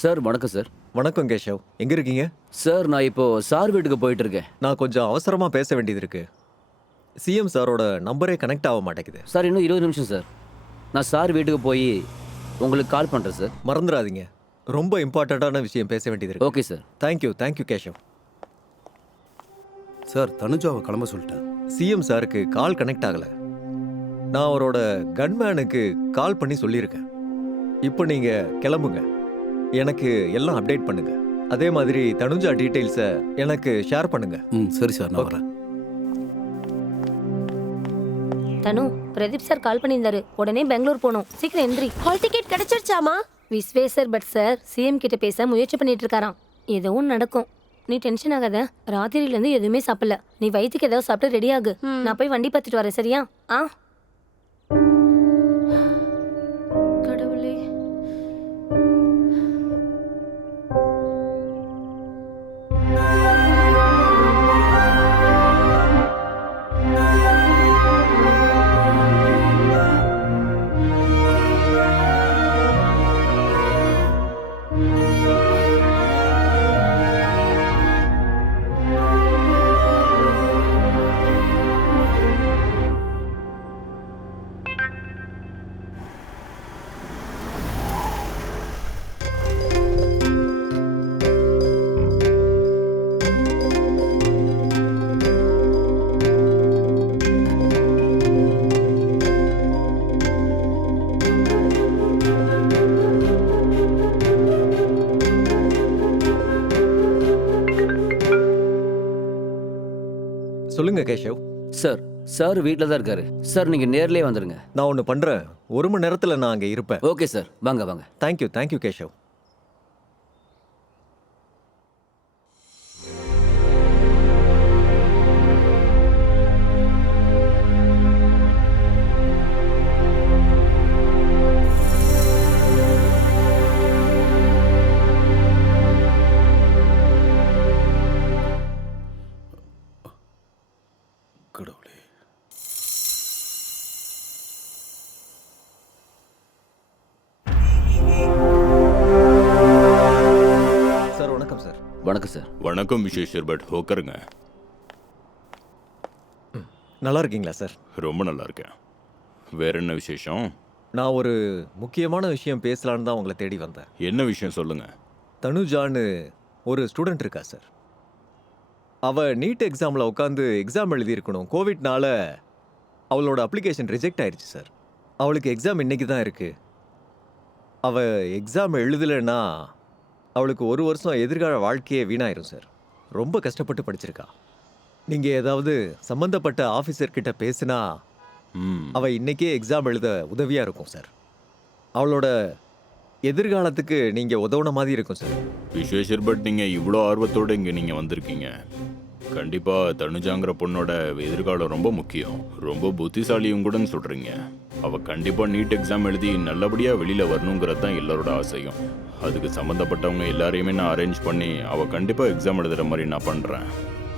சார் வணக்கம் சார். வணக்கம் கேஷவ், எங்க இருக்கீங்க? சார் நான் இப்போ சார் வீட்டுக்கு போயிட்டு இருக்கேன். நான் கொஞ்சம் அவசரமா பேச வேண்டியது இருக்கு. சிஎம் சாரோட நம்பரே கனெக்ட் ஆக மாட்டேங்குது. சார் இன்னும் 20 நிமிஷம் சார். நான் சார் வீட்டுக்கு போய் உங்களுக்கு கால் பண்ணுறேன் சார். மறந்துடாதீங்க, ரொம்ப இம்பார்ட்டண்ட்டான விஷயம் பேச வேண்டியது இருக்கு. Okay sir. Thank you Keshav. Sir தனுஜாவை கிளம்ப சொல்லிட்டேன். சிஎம் சாருக்கு கால் கனெக்ட் ஆகல. நான் அவரோட கன்மேனுக்கு கால் பண்ணி சொல்லியிருக்கேன். இப்போ நீங்க கிளம்புங்க, எனக்கு எல்லாம் அப்டேட் பண்ணுங்க. அதே மாதிரி தனுஜா டீடைல்ஸை எனக்கு ஷேர் பண்ணுங்க. சரி சார், நான் வரேன். தனு, பிரதீப் சார் கால் பண்ணியிருந்தாரு. உடனே பெங்களூர் போகணும். சீக்கிரம் என்ட்ரி. ஹால் டிக்கெட் கிடைச்சிருச்சாமா? விஸ்வேஸ்வர் பட் சார் சிஎம் கிட்ட பேச முயற்சி பண்ணிட்டு இருக்காராம். எதுவும் நடக்கும், நீ டென்ஷன் ஆகாத. ராத்திரியிலேருந்து எதுவுமே சாப்பிடல. நீ வயிற்றுக்கு ஏதாவது சாப்பிட்டு ரெடி ஆகு. நான் போய் வண்டி பார்த்துட்டு வரேன், சரியா? ஆ. கடவுளே. சொல்லுங்க கேஷவ். சார் சார் வீட்டில் தான் இருக்காரு. சார் நீங்கள் நேர்லேயே வந்துடுங்க. நான் ஒன்று பண்றேன், 1 மணி நேரத்தில் நான் அங்கே இருப்பேன். ஓகே சார், வாங்க வாங்க. தேங்க்யூ கேஷவ். கடவுளே. சார் வணக்கம் சார். வணக்கம் சார். வணக்கம் விஸ்வேஸ்வர் பட், உட்காருங்க. நல்லா இருக்கீங்களா சார்? ரொம்ப நல்லா இருக்கேன். வேற என்ன விசேஷம்? நான் ஒரு முக்கியமான விஷயம் பேசலான்னு தான் உங்களை தேடி வந்தேன். என்ன விஷயம் சொல்லுங்க. தனுஜான்னு ஒரு ஸ்டூடெண்ட் இருக்கா சார். அவ நீட் எக்ஸாமில் உட்காந்து எக்ஸாம் எழுதியிருக்கணும். கோவிட்னால அவளோட அப்ளிகேஷன் ரிஜெக்ட் ஆயிடுச்சு சார். அவளுக்கு எக்ஸாம் இன்னைக்கு தான் இருக்கு. அவள் எக்ஸாம் எழுதலைன்னா அவளுக்கு 1 வருஷம் எதிர்கால வாழ்க்கையே வீணாயிரும் சார். ரொம்ப கஷ்டப்பட்டு படிச்சிருக்கா. நீங்கள் ஏதாவது சம்மந்தப்பட்ட ஆஃபீஸர்கிட்ட பேசுனா அவள் இன்னைக்கே எக்ஸாம் எழுத உதவியாக இருக்கும் சார். அவளோட எதிர்காலத்துக்கு நீங்கள் உதவுன மாதிரி இருக்கும் சார். விஸ்வேஸ்வர் பட், நீங்கள் இவ்வளோ ஆர்வத்தோடு இங்கே நீங்கள் வந்திருக்கீங்க. கண்டிப்பாக தனுஜாங்கிற பொண்ணோட எதிர்காலம் ரொம்ப முக்கியம். ரொம்ப புத்திசாலியும் கூடன்னு சொல்கிறீங்க. அவள் கண்டிப்பாக நீட் எக்ஸாம் எழுதி நல்லபடியாக வெளியில் வரணுங்கிறது தான் எல்லாரோட ஆசையும். அதுக்கு சம்மந்தப்பட்டவங்க எல்லாரையுமே நான் அரேஞ்ச் பண்ணி அவள் கண்டிப்பாக எக்ஸாம் எழுதுகிற மாதிரி நான் பண்ணுறேன்.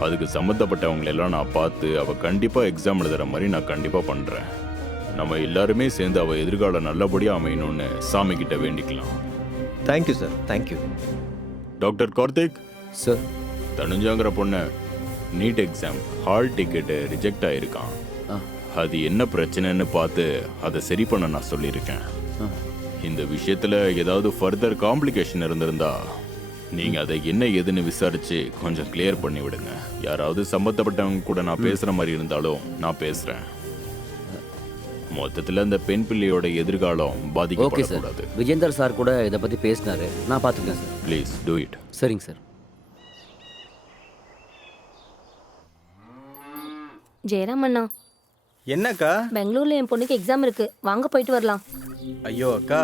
அதுக்கு சம்மந்தப்பட்டவங்களெல்லாம் நான் பார்த்து அவள் கண்டிப்பாக எக்ஸாம் எழுதுகிற மாதிரி நான் கண்டிப்பாக பண்ணுறேன். நம்ம எல்லாருமே சேர்ந்து அவள் எதிர்காலம் நல்லபடியாக அமையணும்னு சாமி கிட்ட வேண்டிக்கலாம். Thank you sir, thank you. Doctor Karthik sir, தனுஜாங்கிற பொண்ணை NEET exam hall ticket reject ஆகிருக்கான். அது என்ன பிரச்சனைன்னு பார்த்து அதை சரி பண்ண நான் சொல்லியிருக்கேன். இந்த விஷயத்தில் ஏதாவது ஃபர்தர் காம்ப்ளிகேஷன் இருந்திருந்தா நீங்கள் அதை என்ன ஏதுன்னு விசாரித்து கொஞ்சம் கிளியர் பண்ணி விடுங்க. யாராவது சம்மந்தப்பட்டவங்க கூட நான் பேசுகிற மாதிரி இருந்தாலும் நான் பேசுகிறேன். மொத்தத்தில் அந்த பெண் பிள்ளையோட எதிர்காலம் பாதிக்கப்படக்கூடாது. விஜேந்தர் சார் கூட இதை பற்றி பேசினாரு. நான் பார்த்துக்கிறேன் சார். Please do it. சரிங்க சார். ஜெயராம் அண்ணா. என்னக்கா? பெங்களூர்ல என் பொண்ணுக்கு எக்ஸாம் இருக்கு, வாங்க போயிட்டு வரலாம். ஐயோ அக்கா,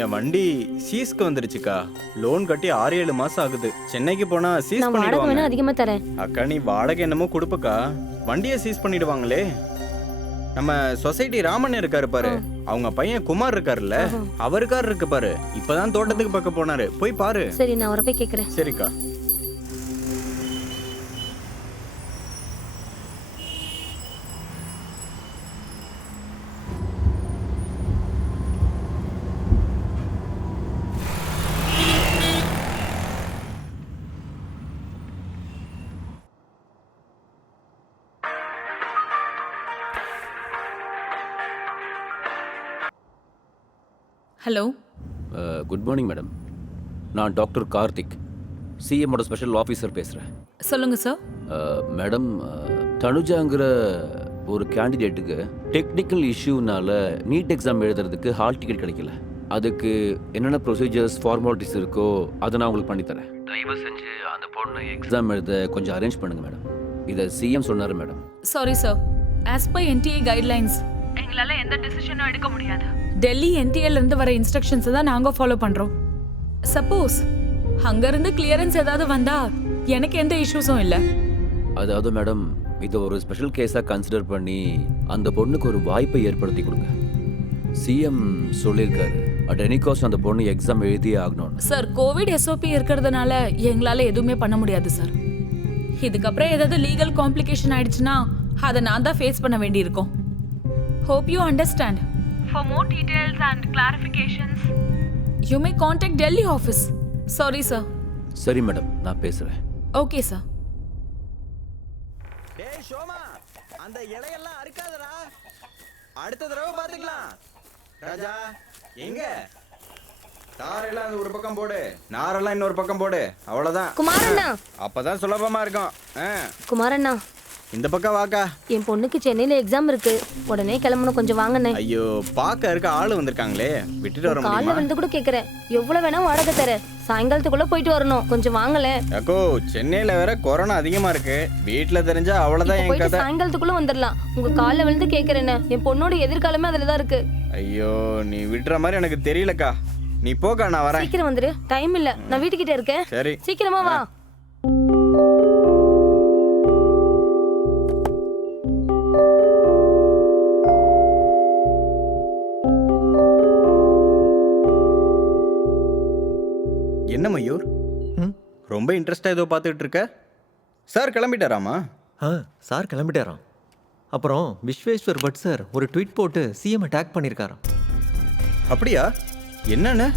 என் வண்டி சீஸ்க்கு வந்துருச்சுக்கா. லோன் கட்டி 6-7 மாசம் ஆகுது. சென்னைக்கு போனா சீஸ் நான் வாடகை வேணா பண்ணிடுவாங்க. அதிகமா தரேன். அக்கா நீ வாடகை என்னமோ கொடுப்பக்கா, வண்டியை சீஸ் பண்ணிடுவாங்களே. நம்ம சொசைட்டி ராமன் இருக்காரு பாரு, அவங்க பையன் குமார் இருக்காருல்ல, அவர் கார் இருக்கு பாரு, இப்பதான் தோட்டத்துக்கு பக்கம் போனாரு, போய் பாரு. சரி, நான் அவரை போய் கேட்கறேன். சரிக்கா. Hello, good morning madam. நான் டாக்டர் கார்த்திக், சிஎம்மோட ஸ்பெஷல் ஆஃபீஸர் பேசுகிறேன். சொல்லுங்க சார். மேடம், தனுஜாங்கிற ஒரு கேண்டிடேட்டுக்கு டெக்னிக்கல் இஷ்யூனால நீட் எக்ஸாம் எழுதுறதுக்கு ஹால் டிக்கெட் கிடைக்கல. அதுக்கு என்னென்ன ப்ரொசீஜர்ஸ் ஃபார்மாலிட்டிஸ் இருக்கோ அதை நான் உங்களுக்கு பண்ணித்தரேன். தயவு செஞ்சு அந்த பொண்ணு எக்ஸாம் எழுத கொஞ்சம் அரேஞ்ச் பண்ணுங்க மேடம். இதை சிஎம் சொன்னார் madam. Sorry sir, as by NDA guidelines எங்களால எந்த டிசிஷனும் எடுக்க முடியாது. டெல்லி என்டிஏல இருந்து வர இன்ஸ்ட்ரக்ஷன்ஸ் தான் நாங்க ஃபாலோ பண்றோம். சப்போஸ் அங்க இருந்து கிளியரன்ஸ் ஏதாவது வந்தா எனக்கு எந்த இஷ்யூஸும் இல்ல. அதாவது மேடம், இது ஒரு ஸ்பெஷல் கேஸாக கன்சிடர் பண்ணி அந்த பொண்ணுக்கு ஒரு வாய்ப்பை ஏற்படுத்தி கொடுங்க. சிஎம் சொல்லியிருக்காரு, அட் எனி காஸ்ட் அந்த பொண்ணு எக்ஸாம் எழுதியே ஆகணும்னு. சார், கோவிட் எஸ்ஓபி இருக்கிறதுனால எங்களால எதுவுமே பண்ண முடியாது சார். இதுக்கப்புறம் ஏதாவது லீகல் காம்ப்ளிகேஷன் ஆயிடுச்சுன்னா அதை நான் தான் ஃபேஸ் பண்ண வேண்டியிருக்கும். Hope you understand. For more details and clarifications, You may contact Delhi office. Sorry, sir. சரி மேடம், நான் பேசுகிறேன். Okay, sir. டேய் ஷோமா, அந்த இலையெல்லாம் அறுக்காதடா, அடுத்த தடவை பாத்துக்கலாம். ராஜா எங்க? தாரெல்லாம் அந்த ஒரு பக்கம் போடு, நாரெல்லாம் இன்னொரு பக்கம் போடு, அவ்வளவுதான். குமாரண்ணா, அப்பதான் சுலபமா இருக்கும். குமாரண்ணா, இந்த பக்கம் வாக்கா. என் பொண்ணுக்கு சென்னையில எக்ஸாம் இருக்கு, உடனே கிளம்பணும், கொஞ்சம் வாங்கண்ணே. ஐயோ, பாக்க இருக்க ஆளு வந்திருக்காங்களே, விட்டுட்டு வர காலைல முடியுமா? வந்து கூட கேக்குறேன், எவ்வளவு வேணா வாடகை தர, சாயங்காலத்துக்குள்ள போயிட்டு வரணும், கொஞ்சம் வாங்கல. அக்கோ, சென்னையில வேற கொரோனா அதிகமா இருக்கு, வீட்டுல தெரிஞ்சா அவ்வளவுதான் என் போயிட்டு கதை. சாயங்காலத்துக்குள்ள வந்துடலாம். உங்க கால்ல விழுந்து கேக்குறேன்னு, என் பொண்ணோட எதிர்காலமே அதுலதான் இருக்கு. ஐயோ, நீ விட்டுற மாதிரி எனக்கு தெரியலக்கா, நீ போக்கா, நான் வரேன். சீக்கிரம் வந்துரு, டைம் இல்ல, நான் வீட்டுக்கிட்ட இருக்கேன். சரி, சீக்கிரமா வா. என்ன மயூர், ரொம்ப இன்ட்ரெஸ்டா ஏதோ பார்த்துட்டு இருக்க? சார் கிளம்பிட்டாராமா? சார் கிளம்பிட்டாராம். அப்புறம் விஸ்வேஸ்வர் பட் சார் ஒரு ட்வீட் போட்டு சிஎம் டேக் பண்ணியிருக்காராம். அப்படியா? என்னன்னு?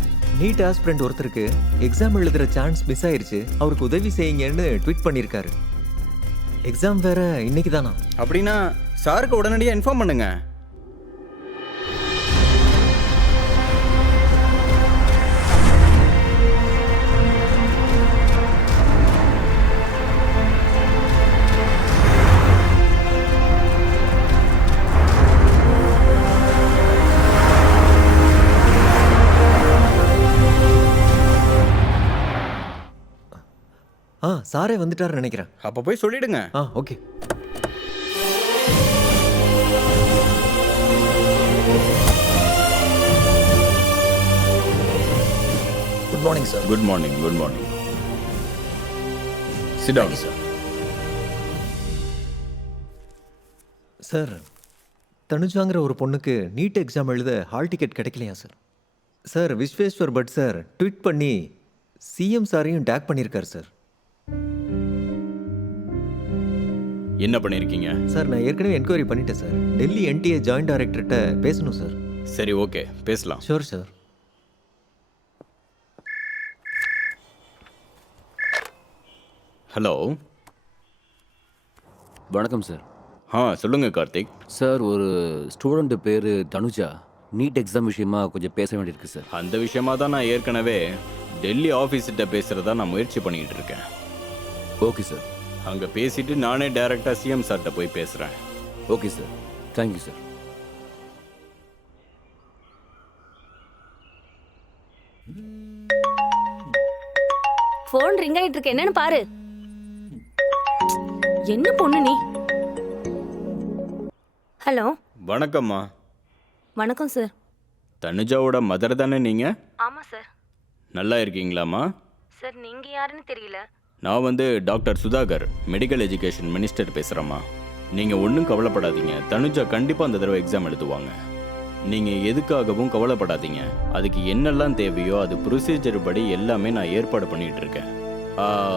நீட் ஆஸ்பிரண்ட் ஒருத்தருக்கு எக்ஸாம் எழுதுகிற சான்ஸ் மிஸ் ஆயிருச்சு, அவருக்கு உதவி செய்யுங்கன்னு ட்வீட் பண்ணியிருக்காரு. எக்ஸாம் வேற இன்னைக்கு தானா? அப்படின்னா சாருக்கு உடனடியாக இன்ஃபார்ம் பண்ணுங்க. சாரே வந்துட்டாருன்னு நினைக்கிறேன். அப்போ போய் சொல்லிடுங்க. Okay. Good morning sir. Good morning. Good morning. Sit down sir. Sir, தனுஜாங்கிற ஒரு பொண்ணுக்கு நீட் எக்ஸாம் எழுத ஹால் டிக்கெட் கிடைக்கலையா sir? Sir, Vishweshwar Bhat sir tweet பண்ணி சிஎம் சாரையும் டேக் பண்ணியிருக்காரு சார். என்ன பண்ணியிருக்கீங்க? சார், நான் ஏற்கனவே என்கொயரி பண்ணிட்டேன் சார். டெல்லி என்டிஏ ஜாயிண்ட் டைரக்டர்கிட்ட பேசணும் சார். சரி, ஓகே, பேசலாம். Sure sir. ஹலோ, வணக்கம் சார். சொல்லுங்க கார்த்திக். சார், ஒரு ஸ்டூடெண்ட் பேர் தனுஜா, நீட் எக்ஸாம் விஷயமா கொஞ்சம் பேச வேண்டியிருக்கு சார். அந்த விஷயமா தான் நான் ஏற்கனவே டெல்லி ஆஃபீஸ்கிட்ட பேசுகிறதா நான் முயற்சி பண்ணிக்கிட்டு இருக்கேன். Okay sir. அங்கே பேசிட்டு நானே டைரெக்டாக சிஎம் சார்கிட்ட போய் பேசுகிறேன். Okay sir, thank you sir. Phone ring ஆயிட்டு இருக்கு, என்னன்னு பாரு. என்ன பொண்ணு நீ? ஹலோ. வணக்கம்மா. வணக்கம் சார். தனுஜாவோட மதர் தானே நீங்கள்? ஆமா சார். நல்லா இருக்கீங்களாம்மா? சார் நீங்க யாருன்னு தெரியல. நான் doctor Sudhakar, medical education minister பேசுகிறேம்மா. நீங்கள் ஒன்றும் கவலைப்படாதீங்க, தனுஜா கண்டிப்பாக அந்த தடவை எக்ஸாம் எழுதுவாங்க. நீங்கள் எதுக்காகவும் கவலைப்படாதீங்க. அதுக்கு என்னெல்லாம் தேவையோ அது ப்ரொசீஜர் படி எல்லாமே நான் ஏற்பாடு பண்ணிகிட்டு இருக்கேன்.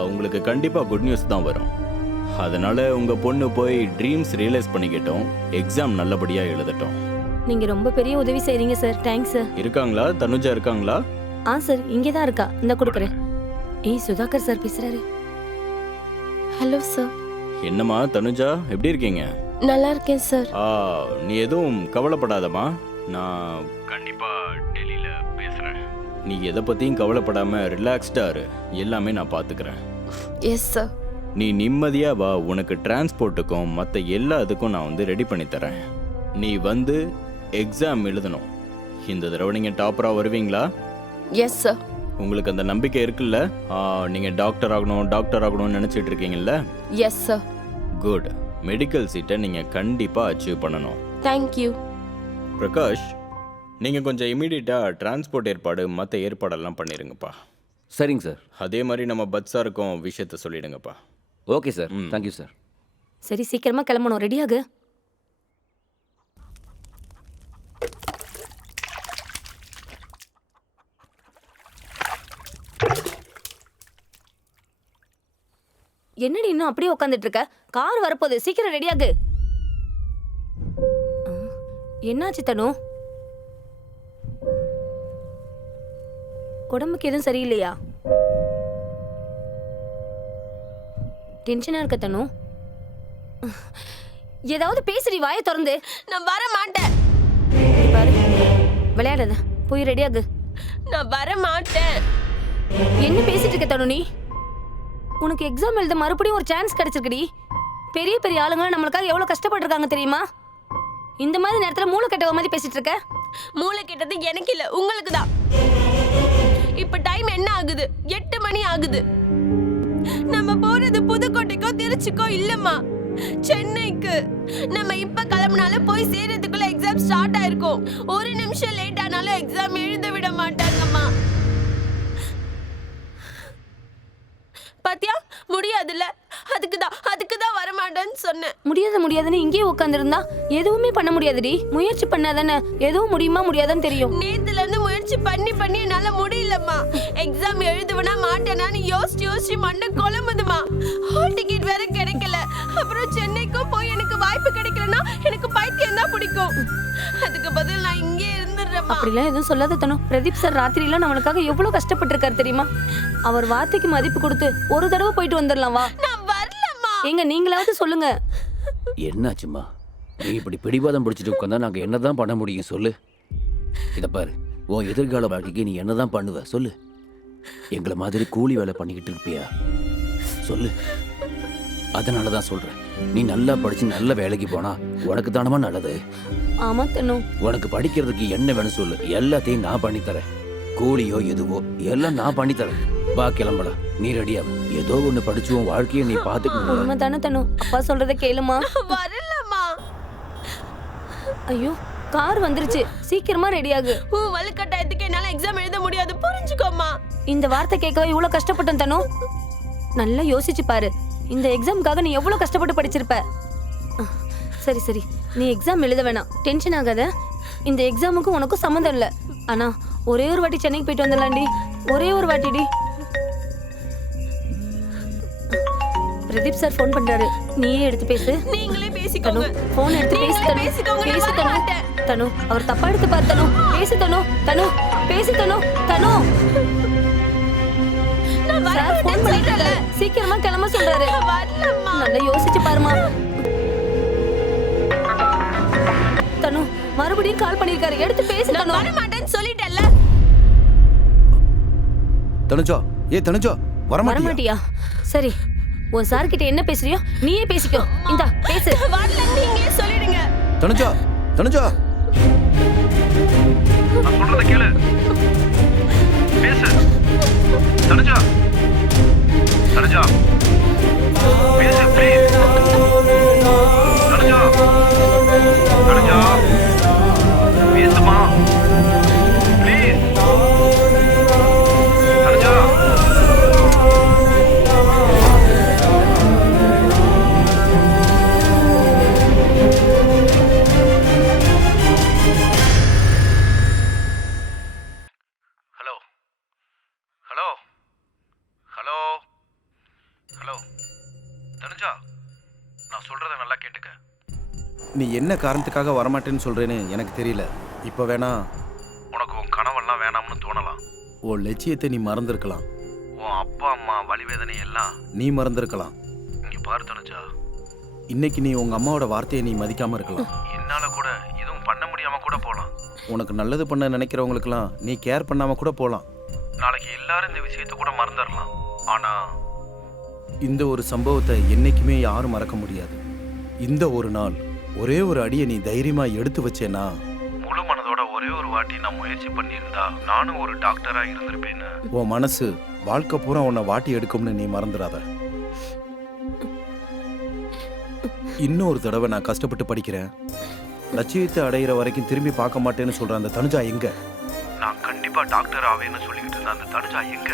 உங்களுக்கு கண்டிப்பாக குட் நியூஸ் தான் வரும். அதனால் உங்கள் பொண்ணு போய் ட்ரீம்ஸ் ரியலைஸ் பண்ணிக்கிட்டோம், எக்ஸாம் நல்லபடியாக எழுதட்டும். நீங்க ரொம்ப பெரிய உதவி செய்றீங்க சார். Thanks sir. இருக்காங்களா தனுஜா? இருக்காங்களா? சார் இங்கே தான் இருக்கா. இந்த கொடுக்குறேன். சுதாகர் சார் பேசுறாரு. Hello sir. என்னம்மா தனுஜா, எப்படி இருக்கீங்க? நல்லா இருக்கேன் சார். நீ எதுவும் கவலைப்படாதம்மா, நான் கண்டிப்பாக டெல்லியில் பேசுகிறேன். நீ எதை பற்றியும் கவலைப்படாமல் ரிலாக்ஸ்டாக இரு, எல்லாமே நான் பார்த்துக்கிறேன். Yes sir. நீ நிம்மதியாக வா, உனக்கு டிரான்ஸ்போர்ட்டுக்கும் மற்ற எல்லா இதுக்கும் நான் ரெடி பண்ணி தரேன். நீ எக்ஸாம் எழுதணும். இந்த தடவை நீங்கள் டாப்பராக வருவீங்களா? Yes sir. உங்களுக்கு அந்த நம்பிக்கை இருக்குல்ல? நீங்கள் டாக்டர் ஆகணும்னு நினச்சிட்டு இருக்கீங்கல்ல? Yes sir. குட். மெடிக்கல் சீட்டை நீங்கள் கண்டிப்பாக அச்சீவ் பண்ணணும். தேங்க்யூ. பிரகாஷ், நீங்கள் கொஞ்சம் இமீடியட்டாக டிரான்ஸ்போர்ட் ஏற்பாடு மற்ற ஏற்பாடெல்லாம் பண்ணிடுங்கப்பா. சரிங்க சார். அதே மாதிரி நம்ம பஸ் சாருக்கும் விஷயத்த சொல்லிடுங்கப்பா. Okay sir. Thank you sir. சரி சீக்கிரமா கிளம்பணும். ரெடியாகு. என்னடி இன்னும் அப்படியே உட்காந்துட்டு இருக்க? கார் வரப்போகுது, சீக்கிரம் ரெடியாகு. என்னாச்சு தனு? உடம்புக்கு எதுவும் சரியில்லையா? டென்ஷனா இருக்க தனு? ஏதாவது பேசுடி, வாயை திறந்து. நான் வர மாட்டேன். பாரு, விளையாடாத, போய் ரெடியாகு. நான் வர மாட்டேன். என்ன பேசிட்டு இருக்க தனு நீ? உனக்கு எக்ஸாம் எழுத மறுபடியும் ஒரு சான்ஸ் கிடைச்சிருக்குடி. பெரிய பெரிய ஆளுங்க நம்மளுக்காக எவ்வளவு கஷ்டப்பட்டிருக்காங்க தெரியுமா? இந்த மாதிரி நேரத்துல மூளை கெட்டவ மாதிரி பேசிட்டு இருக்க. மூளை கெட்டது எனக்கு இல்ல, உங்களுக்கு தான். இப்ப டைம் என்ன ஆகுது? 8 மணி ஆகுது. நம்ம போறது புதுக்கோட்டைக்கோ திருச்சிக்கோ இல்லம்மா, சென்னைக்கு. நம்ம இப்ப கிளம்பினாலும் போய் சேர்றதுக்குள்ள எக்ஸாம் ஸ்டார்ட் ஆயிருக்கும். ஒரு நிமிஷம் லேட் ஆனாலும் எக்ஸாம் எழுத விட மாட்டாங்கம்மா. பாத்தியா, முடியாதுல்ல. அதுக்குதான் வர மாட்டேன்னு சொன்னேன். முடியாதுன்னு இங்கேயே உட்காந்துருந்தா எதுவுமே பண்ண முடியாதுடி. முயற்சி பண்ணாதானே எதுவும் முடியுமா முடியாதான்னு தெரியும். நேத்துல இருந்து முயற்சி பண்ணி என்னால முடியலம்மா. எக்ஸாம் எழுதுவனா மாட்டேனான்னு யோசிச்சு மண்டை குழம்புதுமா. ஹால் டிக்கெட் வேற கிடைக்கல. அப்புறம் சென்னைக்கும் போய் எனக்கு வாய்ப்பு கிடைக்கலன்னா எனக்கு பைத்தியம் தான் பிடிக்கும். அதுக்கு பதில் நான் இங்கே இருந்துடுறேம்மா. அப்படிலாம் எதுவும் சொல்லாத தனு. பிரதீப் சார் ராத்திரியில நம்மளுக்காக எவ்வளவு கஷ்டப்பட்டிருக்காரு தெரியுமா? அவர் வார்த்தைக்கு மதிப்பு கொடுத்து ஒரு தடவை போயிட்டு வந்துடலாம் வா. நான் வரலம்மா. எங்க நீங்களாவது சொல்லுங்க. என்னாச்சுமா? நீ இப்படி பிடிவாதம் பிடிச்சிட்டு உட்காந்தா நாங்கள் என்னதான் பண்ண முடியும் சொல்லு? இதை பாரு, உன் எதிர்கால வாழ்க்கைக்கு நீ என்னதான் பண்ணுவ சொல்லு? எங்களை மாதிரி கூலி வேலை பண்ணிக்கிட்டு இருப்பியா சொல்லு? அதனால தான் சொல்கிறேன், நீ நல்லா படித்து நல்ல வேலைக்கு போனா உனக்கு தானமா நல்லது. ஆமா தனு. உனக்கு படிக்கிறதுக்கு என்ன வேணும் சொல்லு, எல்லாத்தையும் நான் பண்ணித்தரேன். கூலியோ எதுவோ எல்லாம் நான் பண்ணித்தரேன். வா கிளம்பலாம், நீ ரெடியா? ஏதோ ஒன்று படிச்சு உன் வாழ்க்கையை நீ பார்த்துக்கணும். உண்மை தானே தனு? அப்பா சொல்றத கேளுமா. வரலம்மா. ஐயோ, கார் வந்துருச்சு, சீக்கிரமா ரெடியாகு. வலுக்கட்டாயத்துக்கு என்னால எக்ஸாம் எழுத முடியாது, புரிஞ்சுக்கோமா. இந்த வார்த்தை கேட்கவே இவ்வளவு கஷ்டப்பட்டேன் தனு. நல்லா யோசிச்சு பாரு, இந்த எக்ஸாமுக்காக நீ எவ்வளவு கஷ்டப்பட்டு படிச்சிருப்ப. சரி சரி, நீ எக்ஸாம் எழுத வேணாம், டென்ஷன் ஆகாத. இந்த எக்ஸாமுக்கும் உனக்கும் சம்மந்தம் இல்லை. ஆனா ஒரே ஒரு வாட்டி சென்னைக்கு போயிட்டு வந்துடலாண்டி, ஒரே ஒரு வாட்டிடி. பிரதீப் சார் ஃபோன் பண்றாரு, நீயே எடுத்து பேசு. நீங்களே பேசிக்கோங்க. ஃபோன் எடுத்து பேசு தனு. பேசு தனு. தனு, அவர் தப்பா எடுத்து பாரு தனு. பேசு தனு. தனு பேசு தனு. தனு, சார் ஃபோன் பண்ணிட்டாரு, சீக்கிரமா கிளம்ப சொல்றாரு. நல்லா யோசிச்சு பாருமா. தனு மறுபடியும் கால் பண்ணிருக்காரு, எடுத்து பேசு தனு. வர மாட்டேன்னு சொல்லிட்டேன்ல. தனுஜா, தனுஜா வர மாட்டியா? சரி, உன் சார் கிட்ட என்ன பேசுறியோ நீயே பேசிக்கோ. இந்தா பேசு. வரல, நீங்களே சொல்லிடுங்க. தனுஜா, தனுஜா நான் சொல்றத கேளு. பேசு. தனுஜா, தனுஜா பேசு ப்ளீஸ். தனுஜா, தனுஜா பேசுமா. சொல்கிறத நல்லா கேட்டுக்க. நீ என்ன காரணத்துக்காக வரமாட்டேன்னு சொல்கிறேன்னு எனக்கு தெரியல. இப்போ வேணா உனக்கு உன் கனவெல்லாம் வேணாம்னு தோணலாம். உன் லட்சியத்தை நீ மறந்துருக்கலாம். உன் அப்பா அம்மா வலிவேதனை எல்லாம் நீ மறந்துருக்கலாம். இங்கே பாரு தனுஜா, இன்னைக்கு நீ உங்கள் அம்மாவோட வார்த்தையை நீ மதிக்காமல் இருக்கலாம். என்னால் கூட எதுவும் பண்ண முடியாமல் கூட போகலாம். உனக்கு நல்லது பண்ண நினைக்கிறவங்களுக்கெல்லாம் நீ கேர் பண்ணாமல் கூட போகலாம். நாளைக்கு எல்லாரும் இந்த விஷயத்தை கூட மறந்துடலாம். ஆனால் இந்த ஒரு சம்பவத்தை என்றைக்குமே யாரும் மறக்க முடியாது. இந்த ஒரு நாள் ஒரே ஒரு அடியை நீ தைரியமாக எடுத்து வச்சேன்னா முழு மனதோட ஒரே ஒரு வாட்டி நான் முயற்சி பண்ணியிருந்தா நானும் ஒரு டாக்டராக இருந்திருப்பேன்னு. உன் மனசு வாழ்க்கை பூரா உன்னை வாட்டி எடுக்கும்னு நீ மறந்துடாத. இன்னொரு தடவை நான் கஷ்டப்பட்டு படிக்கிறேன், லட்சியத்தை அடையிற வரைக்கும் திரும்பி பார்க்க மாட்டேன்னு சொல்ற அந்த தனுஜா எங்க? நான் கண்டிப்பா டாக்டர் ஆவேன்னு சொல்லிக்கிட்டு இருந்த அந்த தனுஜா எங்க?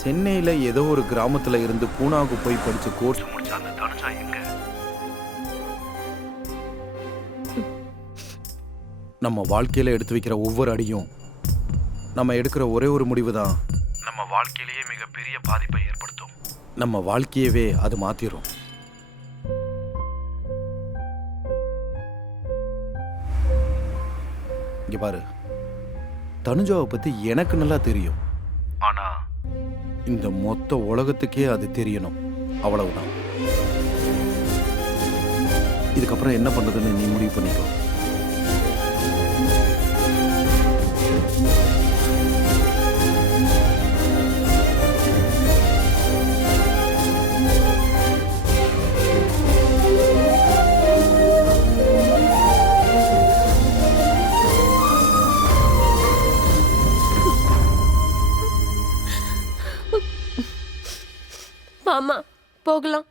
சென்னையில ஏதோ ஒரு கிராமத்துல இருந்து பூனாவுக்கு போய் படிச்சு கோர்ஸ் முடிச்ச அந்த தனுஜா எங்க? நம்ம வாழ்க்கையில எடுத்து வைக்கிற ஒவ்வொரு அடியும், நம்ம எடுக்கிற ஒரே ஒரு முடிவு தான் நம்ம வாழ்க்கையிலேயே மிகப்பெரிய பாதிப்பை ஏற்படுத்தும். நம்ம வாழ்க்கையவே அது மாத்திரும். இங்க பாரு, தனுஜாவை பத்தி எனக்கு நல்லா தெரியும். ஆனா இந்த மொத்த உலகத்துக்கே அது தெரியணும், அவ்வளவுதான். இதுக்கப்புறம் என்ன பண்றதுன்னு நீ முடிவு பண்ணிக்கோ. மாமா போகலாம்.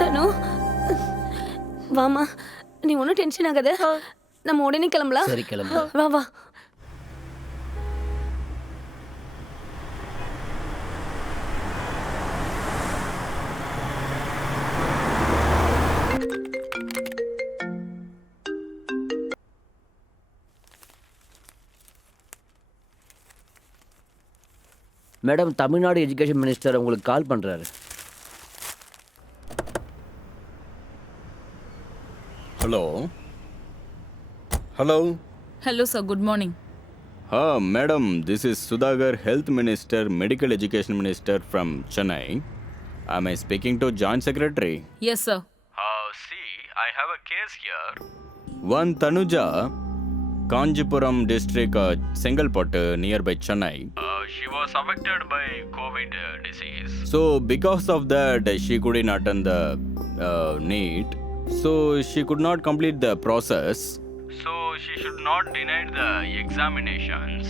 தனு வாமா, நீ ஒன்றும் டென்ஷன் ஆகாத, நம்ம உடனே கிளம்பலாம். சரி, கிளம்பு. வா வா. மேடம், தமிழ்நாடு எஜுகேஷன் மினிஸ்டர் உங்களுக்கு கால் பண்ணுறாரு. Hello hello hello sir, good morning. Madam, this is Sudhakar, health minister, medical education minister from Chennai. Am I speaking to Joint Secretary? Yes sir. See, I have a case here. One Tanuja, Kanjipuram district, Sengalpattu, nearby Chennai. She was affected by COVID disease. So because of that, she couldn't attend the NEET. So she could not complete the process. So she should not deny the examinations.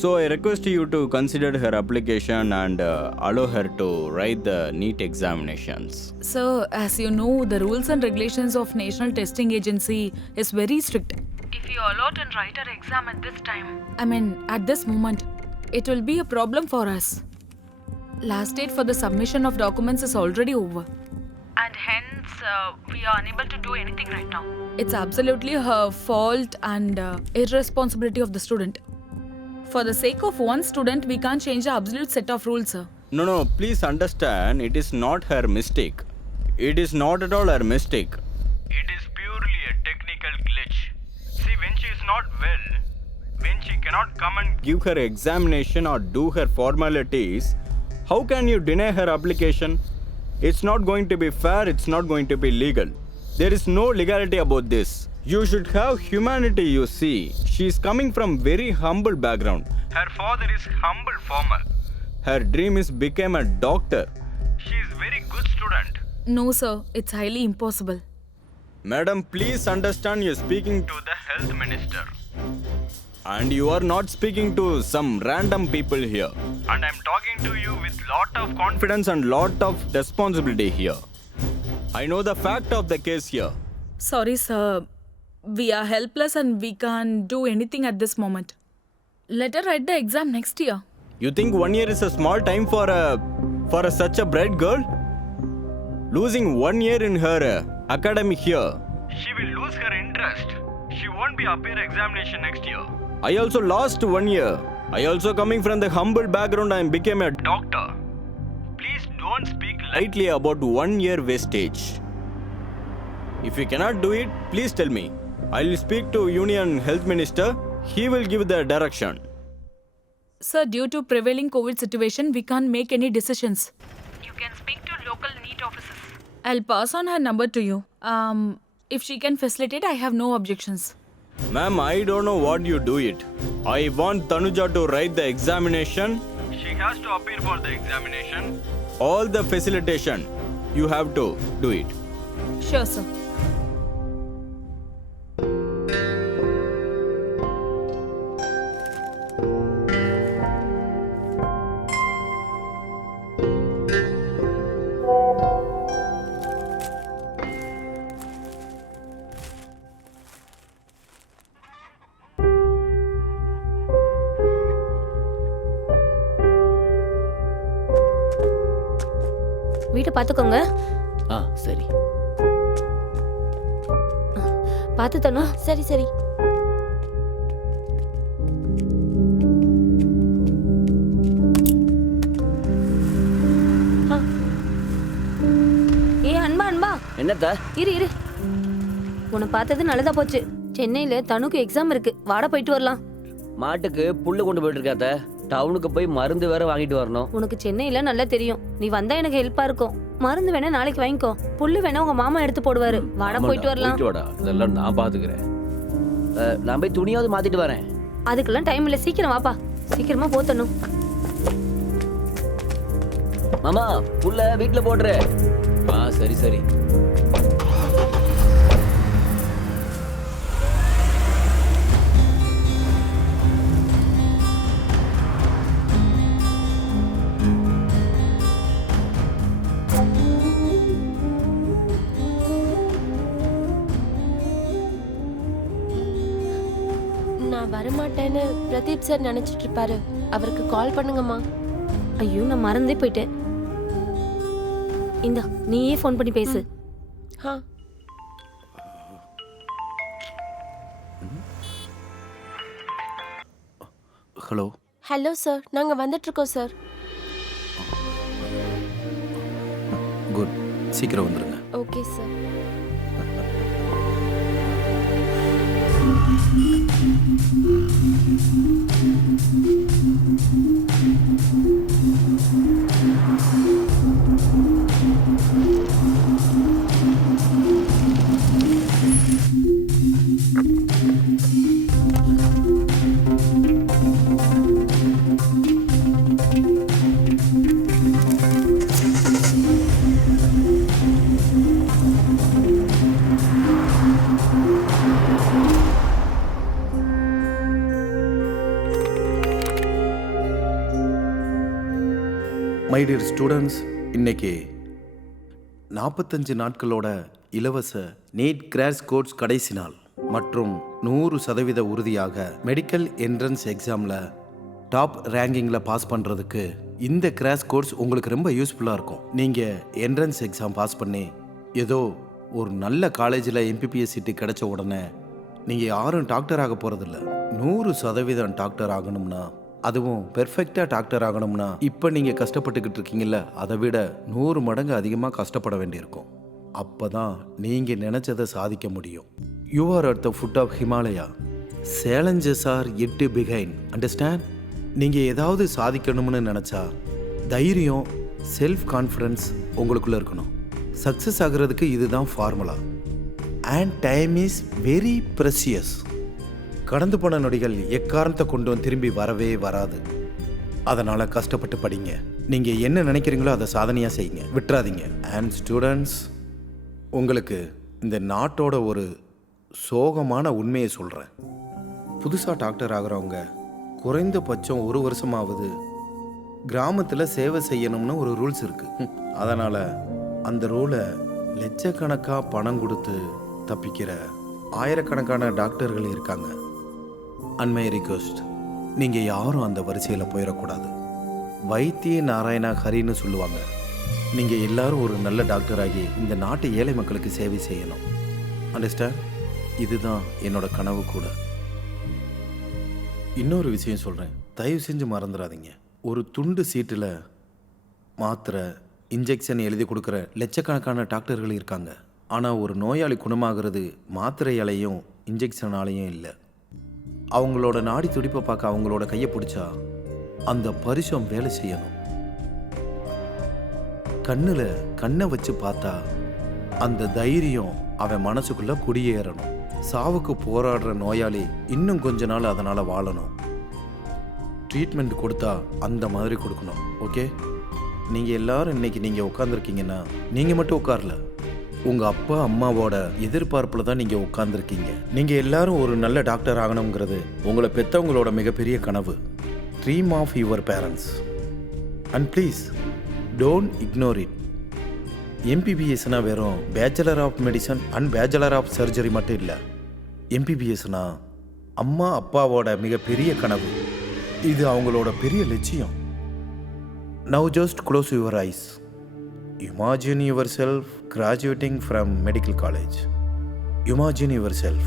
So I request you to consider her application and allow her to write the NEET examinations. So, as you know, the rules and regulations of National Testing Agency is very strict. If you allot and write her exam at this time, I mean, at this moment, it will be a problem for us. Last date for the submission of documents is already over. and hence we are unable to do anything right now. It's absolutely her fault and irresponsibility of the student. For the sake of one student, we can't change the absolute set of rules, sir. No, please understand, it is not her mistake. It is not at all her mistake. It is purely a technical glitch. See, when she is not well, when she cannot come and give her examination or do her formalities, how can you deny her application? It's not going to be fair, it's not going to be legal. There is no legality about this. You should have humanity, you see. She is coming from very humble background. Her father is humble farmer. Her dream is become a doctor. She is very good student. No, sir, it's highly impossible. Madam, please understand, you're speaking to the health minister. And you are not speaking to some random people here. And I'm talking to you with lot of confidence and lot of responsibility here. I know the fact of the case here. Sorry, sir. We are helpless and we can't do anything at this moment. Let her write the exam next year. You think 1 year is a small time for such a bright girl? Losing 1 year in her academic here, she will lose her interest. She won't be appear examination next year. I also lost 1 year. I also coming from the humble background and became a doctor. Please don't speak lightly about 1 year wastage. If you cannot do it, please tell me. I will speak to Union Health Minister. He will give the direction. Sir, due to prevailing COVID situation, we can't make any decisions. You can speak to local NEET officers. I'll pass on her number to you. If she can facilitate, I have no objections. Ma'am, I don't know what you do it. I want Tanuja to write the examination. She has to appear for the examination. All the facilitation, you have to do it. Sure, sir. வீட்டை பார்த்துக்கோங்க. சரி. பார்த்து தனு. சரி சரி. அன்பா அன்பா. என்னத்தா? இரு. உன்னை பார்த்தது நல்லதா போச்சு. சென்னையில தனுக்கு எக்ஸாம் இருக்கு. வாட போயிட்டு வரலாம். மாட்டுக்கு புல்லு கொண்டு போயிட்டு இருக்காத்த. டவுனுக்கு போய் மருந்து வேற வாங்கிட்டு வரணும். உனக்கு சென்னையில நல்லா தெரியும். நீ வந்தா எனக்கு ஹெல்ப்பா இருக்கும். மருந்து வேணா நாளைக்கு வாங்கிக்கோ. புல்லு வேணா உங்க மாமா எடுத்து போடுவாரு. வாட போயிட்டு வரலாம். இதெல்லாம் நான் பாத்துக்கிறேன். நான் போய் துணியாவது மாத்திட்டு வரேன். அதுக்கெல்லாம் டைம் இல்ல. சீக்கிரம் வாப்பா. சீக்கிரமா போத்தணும். மாமா புல்ல வீட்டுல போடுற. சரி. நான் வரமாட்டேன்னு பிரதீப் சார் நினைச்சிட்டு இருப்பாரு. அவருக்கு கால் பண்ணுங்கம்மா. ஐயோ, நான் மறந்தே போயிட்டேன். இந்தா, நீயே ஃபோன் பண்ணி பேசு. ஹலோ. ஹலோ சார், நாங்க வந்துட்டு இருக்கோம் சார். குட். சீக்கிரம் வந்துருங்க. Okay sir. My dear students, இன்னைக்கு 45 நாட்களோட இலவச நீட் கிராஷ் கோர்ஸ் கடைசி நாள் மற்றும் 100% உறுதியாக மெடிக்கல் என்ட்ரன்ஸ் எக்ஸாமில் டாப் ரேங்கிங்கில் பாஸ் பண்ணுறதுக்கு இந்த கிராஷ் கோர்ஸ் உங்களுக்கு ரொம்ப யூஸ்ஃபுல்லாக இருக்கும். நீங்கள் என்ட்ரன்ஸ் எக்ஸாம் பாஸ் பண்ணி ஏதோ ஒரு நல்ல காலேஜில் எம்பிபிஎஸ் சீட்டு கிடைச்ச உடனே நீங்கள் யாரும் டாக்டர் ஆக போகிறதில்ல. 100% டாக்டர் ஆகணும்னா, அதுவும் பெர்ஃபெக்டாக டாக்டர் ஆகணும்னா இப்போ நீங்கள் கஷ்டப்பட்டுக்கிட்டு இருக்கீங்கல்ல, அதை விட 100 மடங்கு அதிகமாக கஷ்டப்பட வேண்டியிருக்கும். அப்போ தான் நீங்கள் நினச்சதை சாதிக்க முடியும். You are at the foot of Himalaya. Challenges are yet behind. Understand? நீங்கள் ஏதாவது சாதிக்கணும்னு நினச்சா தைரியம், செல்ஃப் கான்ஃபிடன்ஸ் உங்களுக்குள்ளே இருக்கணும். சக்ஸஸ் ஆகிறதுக்கு இதுதான் formula. And time is very precious. கடந்து போன நொடிகள் எக்காரணத்தை கொண்டும் திரும்பி வரவே வராது. அதனால் கஷ்டப்பட்டு படிங்க. நீங்கள் என்ன நினைக்கிறீங்களோ அதை சாதனையாக செய்யுங்க, விட்டுறாதீங்க. அண்ட் ஸ்டூடெண்ட்ஸ், உங்களுக்கு இந்த நாட்டோட ஒரு சோகமான உண்மையை சொல்கிறேன். புதுசாக டாக்டர் ஆகிறவங்க குறைந்தபட்சம் 1 வருஷமாவது கிராமத்தில் சேவை செய்யணும்னு ஒரு ரூல்ஸ் இருக்குது. அதனால் அந்த ரூலை லட்சக்கணக்காக பணம் கொடுத்து தப்பிக்கிற ஆயிரக்கணக்கான டாக்டர்கள் இருக்காங்க. அண்மை ரிக்வெஸ்ட், நீங்கள் யாரும் அந்த வரிசையில் போயிடக்கூடாது. வைத்திய நாராயணா ஹரின்னு சொல்லுவாங்க. நீங்கள் எல்லாரும் ஒரு நல்ல டாக்டராகி இந்த நாட்டு ஏழை மக்களுக்கு சேவை செய்யணும். அண்டர்ஸ்டாண்ட்? இதுதான் என்னோட கனவு கூட. இன்னொரு விஷயம் சொல்கிறேன், தயவு செஞ்சு மறந்துடாதீங்க. ஒரு துண்டு சீட்டில் மாத்திரை இன்ஜெக்ஷன் எழுதி கொடுக்குற லட்சக்கணக்கான டாக்டர்கள் இருக்காங்க. ஆனால் ஒரு நோயாளி குணமாகிறது மாத்திரையாலையும் இன்ஜெக்ஷனாலையும் இல்லை. அவங்களோட நாடி துடிப்பை பார்க்க அவங்களோட கையை பிடிச்சா அந்த பரிசம் வேலை செய்யணும். கண்ணில் கண்ணை வச்சு பார்த்தா அந்த தைரியம் அவன் மனசுக்குள்ளே குடியேறணும். சாவுக்கு போராடுற நோயாளி இன்னும் கொஞ்ச நாள் அதனால் வாழணும். ட்ரீட்மெண்ட் கொடுத்தா அந்த மாதிரி கொடுக்கணும். ஓகே, நீங்கள் எல்லாரும் இன்னைக்கு நீங்கள் உட்காந்துருக்கீங்கன்னா நீங்கள் மட்டும் உட்காரல, உங்கள் அப்பா அம்மாவோட எதிர்பார்ப்பில் தான் நீங்கள் உட்காந்துருக்கீங்க. நீங்கள் எல்லாரும் ஒரு நல்ல டாக்டர் ஆகணுங்கிறது உங்களை பெற்றவங்களோட மிகப்பெரிய கனவு. Dream of your parents and please don't ignore it. எம்பிபிஎஸ்னா வெறும் bachelor of medicine and bachelor of surgery மட்டும் இல்லை. எம்பிபிஎஸ்னா அம்மா அப்பாவோட மிகப்பெரிய கனவு. இது அவங்களோட பெரிய லட்சியம். Now just close your eyes. Imagine yourself graduating from medical college. Imagine yourself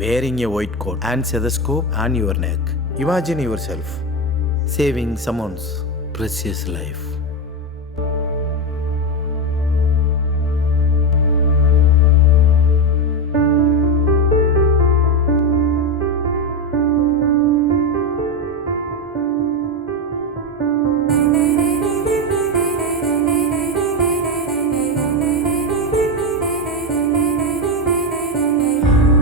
wearing a white coat and stethoscope on your neck. Imagine yourself saving someone's precious life.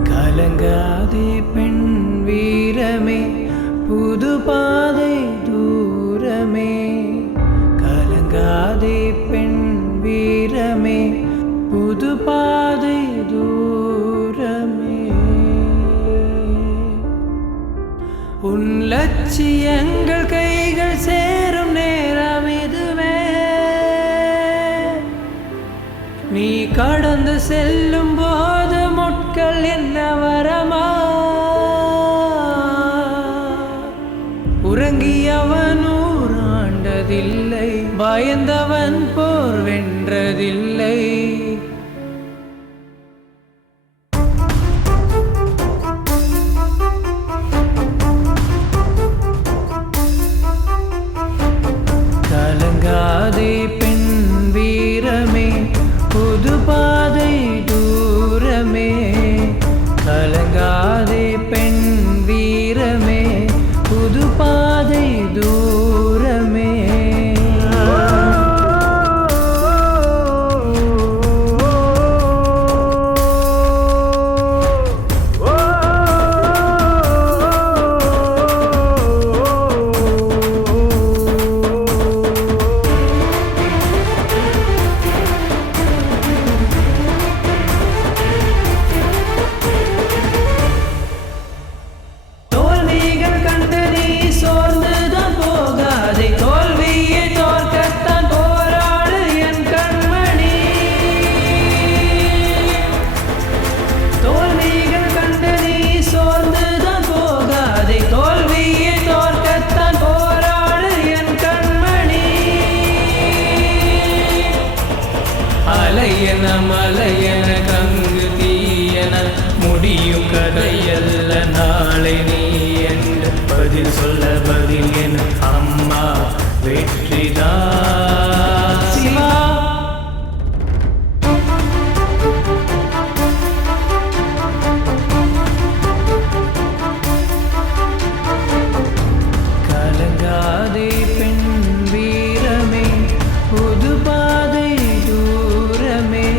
கலங்காதே பெண் வீரமே, புது பாதை தூரமே. கலங்காதே பெண் வீரமே, புது பாதை தூரமே. உன் லட்சியங்கள் கைகள் சேரும் நேரம் இதுவே. நீ கடந்து செல்லும் போது முட்கள் என்ன வரமா? உறங்கியவன் ஊராண்டதில்லை, பயந்தவன் போர் வென்றதில்லை. கலங்காதே பெண் வீரமே, புது பாதை தூரமே. கலங்காதே பெண் வீரமே, புது பாதை தூரமே. தோல்விகள் கண்டு நீ சோர்ந்துதான் போகாதே, தோல்வியை தோற்கத்தான் போராடு என் கண்மணி. தோல்விகள் கண்டு நீ சோர்ந்துதான் போகாதே, தோல்வியை தோற்கத்தான் போராடு என் கண்மணி. அலையன மலையன கங்கு தீயன முடியும் கதையல்ல நாளை நீ என்று பதில் சொல்ல பதில் என் அம்மா வெற்றிதான் சிவா. கலங்காதே பெண் வீரமே, புது பாதை தூரமே.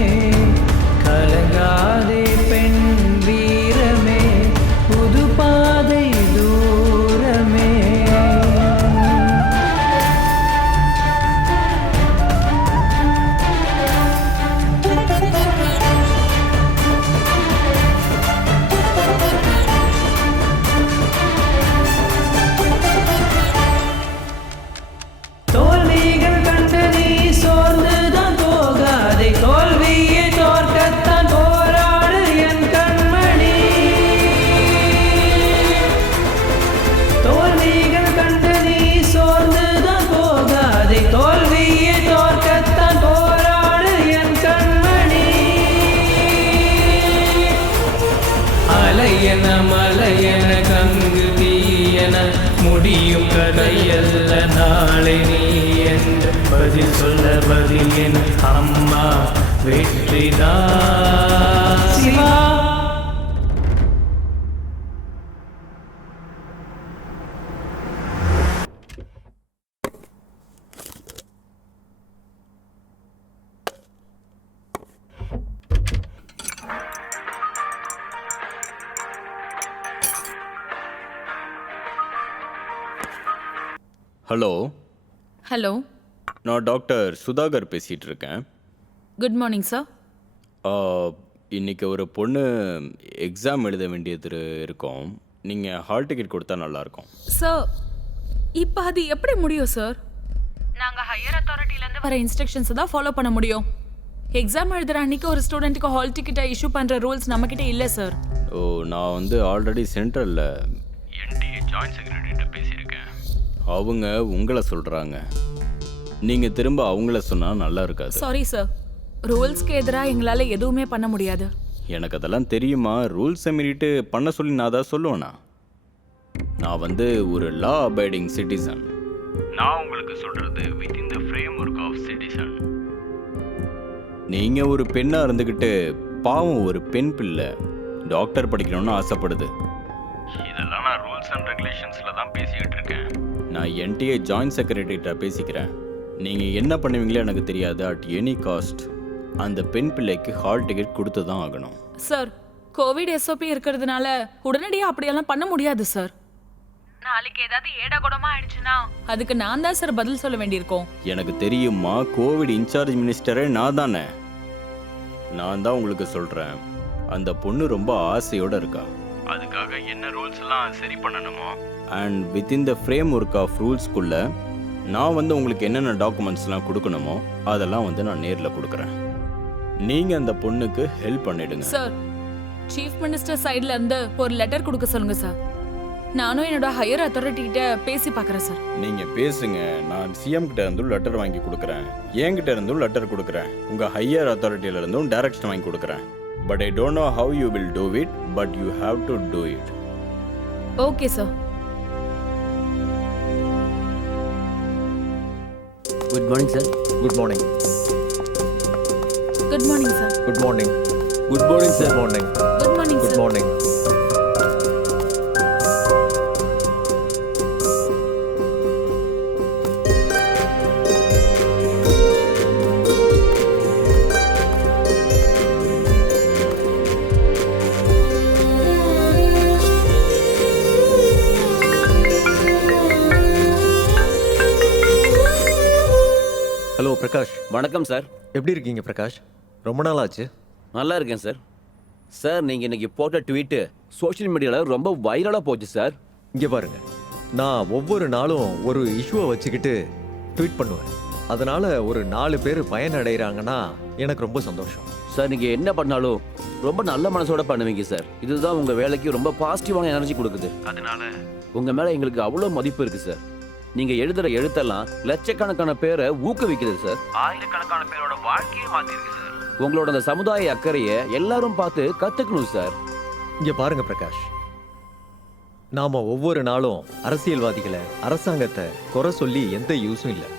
சொல்ல பதில் என் அம்மா வெற்றிதான் சிவா. ஹலோ, ஹலோ, நான் டாக்டர் சுதாகர் பேசிகிட்டு இருக்கேன். Good morning sir. இன்னைக்கு ஒரு பொண்ணு எக்ஸாம் எழுத வேண்டியது இருக்கும். நீங்கள் ஹால் டிக்கெட் கொடுத்தா நல்லாயிருக்கும். சார், இப்போ அது எப்படி முடியும் சார்? நாங்கள் ஹையர் அத்தாரிட்டிலேருந்து வர இன்ஸ்ட்ரக்ஷன்ஸை தான் ஃபாலோ பண்ண முடியும். எக்ஸாம் எழுதுகிற அன்னைக்கு ஒரு ஸ்டூடெண்ட்டுக்கு ஹால் டிக்கெட்டை இஷ்யூ பண்ணுற ரூல்ஸ் நம்மக்கிட்ட இல்லை சார். ஓ, நான் வந்து ஆல்ரெடி சென்ட்ரலில் என்டிஏ ஜாயின்ட் செக்ரட்டரிகிட்ட பேசியிருக்கேன். அவங்க உங்களை சொல்கிறாங்க. நீங்கள் திரும்ப அவங்கள சொன்னால் நல்லா இருக்காது. சாரி சார், ரூல்ஸ்க்கு எதிராக எங்களால் எதுவுமே பண்ண முடியாது. எனக்கு அதெல்லாம் தெரியுமா. ரூல்ஸை மீறிட்டு பண்ண சொல்லி நான் தான் சொல்லுவேண்ணா. நான் வந்து ஒரு லா அபைடிங் சிட்டிசன். நான் உங்களுக்கு சொல்கிறது within the framework of citizen. நீங்கள் ஒரு பெண்ணாக இருந்துக்கிட்டு பாவம் ஒரு பெண் பிள்ளை டாக்டர் படிக்கணும்னு ஆசைப்படுது. இதெல்லாம் நான் ரூல்ஸ் அண்ட் ரெகுலேஷன்ஸில் தான் பேசிக்கிட்டு இருக்கேன். நான் என்டிஏ ஜாயின்ட் செக்ரட்டரிகிட்ட பேசிக்கிறேன். நீங்கள் என்ன பண்ணுவீங்களோ எனக்கு தெரியாது. அட் எனி காஸ்ட் அந்த பெண் பிள்ளைக்கு ஹால் டிக்கெட் கொடுத்து தான் ஆகணும். சார், கோவிட் எஸ்ஓபி இருக்கிறதுனால உடனடியாக அப்படியெல்லாம் பண்ண முடியாது சார். நாளைக்கு ஏதாவது ஏடாகுடமா ஆயிடுச்சுன்னா அதுக்கு நான் தான் சார் பதில் சொல்ல வேண்டியிருக்கோம். எனக்கு தெரியுமா, கோவிட் இன்சார்ஜ் மினிஸ்டரே நான் தானே. நான் தான் உங்களுக்கு சொல்கிறேன். அந்த பொண்ணு ரொம்ப ஆசையோடு இருக்கா. அதுக்காக என்ன ரூல்ஸ்லாம் சரி பண்ணணுமோ and within the framework of ரூல்ஸ்குள்ளே நான் வந்து உங்களுக்கு என்னென்ன டாக்குமெண்ட்ஸ்லாம் கொடுக்கணுமோ அதெல்லாம் வந்து நான் நேரில் கொடுக்குறேன். நீங்கள் அந்த பொண்ணுக்கு ஹெல்ப் பண்ணிடுங்க. சார், சீஃப் மினிஸ்டர் சைட்ல இருந்து ஒரு லெட்டர் கொடுக்க சொல்லுங்க சார். நானும் என்னோட ஹையர் அத்தாரிட்டி கிட்ட பேசி பார்க்குறேன் சார். நீங்கள் பேசுங்க. நான் சிஎம் கிட்ட இருந்தும் லெட்டர் வாங்கி கொடுக்குறேன். என்கிட்ட இருந்தும் லெட்டர் கொடுக்குறேன். உங்கள் ஹையர் அத்தாரிட்டியில இருந்தும் டைரக்ஷன் வாங்கி கொடுக்குறேன். But I don't know how you will do it, but you have to do it. Okay, sir. Good morning, sir. Good morning. Good morning, sir. Good morning. Good morning, sir. Good morning. Good morning, Good sir. morning. Hello Prakash. வணக்கம் sir. எப்படி இருக்கீங்க பிரகாஷ்? ரொம்ப நாள் ஆச்சு. நல்லா இருக்கேன் sir. Sir, நீங்கள் இன்னைக்கு போட்ட ட்வீட்டு சோஷியல் மீடியாவில் ரொம்ப வைரலாக போச்சு சார். இங்கே பாருங்க, நான் ஒவ்வொரு நாளும் ஒரு இஷ்யூவை வச்சுக்கிட்டு ட்வீட் பண்ணுவேன். அதனால ஒரு 4 பேர் பயனடைகிறாங்கன்னா எனக்கு ரொம்ப சந்தோஷம். சார், நீங்கள் என்ன பண்ணாலும் ரொம்ப நல்ல மனசோட பண்ணுவீங்க சார். இதுதான் உங்கள் வேலைக்கு ரொம்ப பாசிட்டிவான எனர்ஜி கொடுக்குது. அதனால உங்கள் மேலே எங்களுக்கு அவ்வளோ மதிப்பு இருக்குது சார். நீங்கள் எழுதுகிற எழுத்தெல்லாம் லட்சக்கணக்கான பேரை ஊக்குவிக்குது சார். ஆயிரக்கணக்கான பேரோட வாழ்க்கையை மாற்றிருக்கு சார். உங்களோட அந்த சமுதாய அக்கறையை எல்லாரும் பார்த்து கற்றுக்கணும் சார். இங்கே பாருங்க பிரகாஷ், நாம ஒவ்வொரு நாளும் அரசியல்வாதிகளை, அரசாங்கத்தை குறை சொல்லி எந்த யூஸும் இல்லை.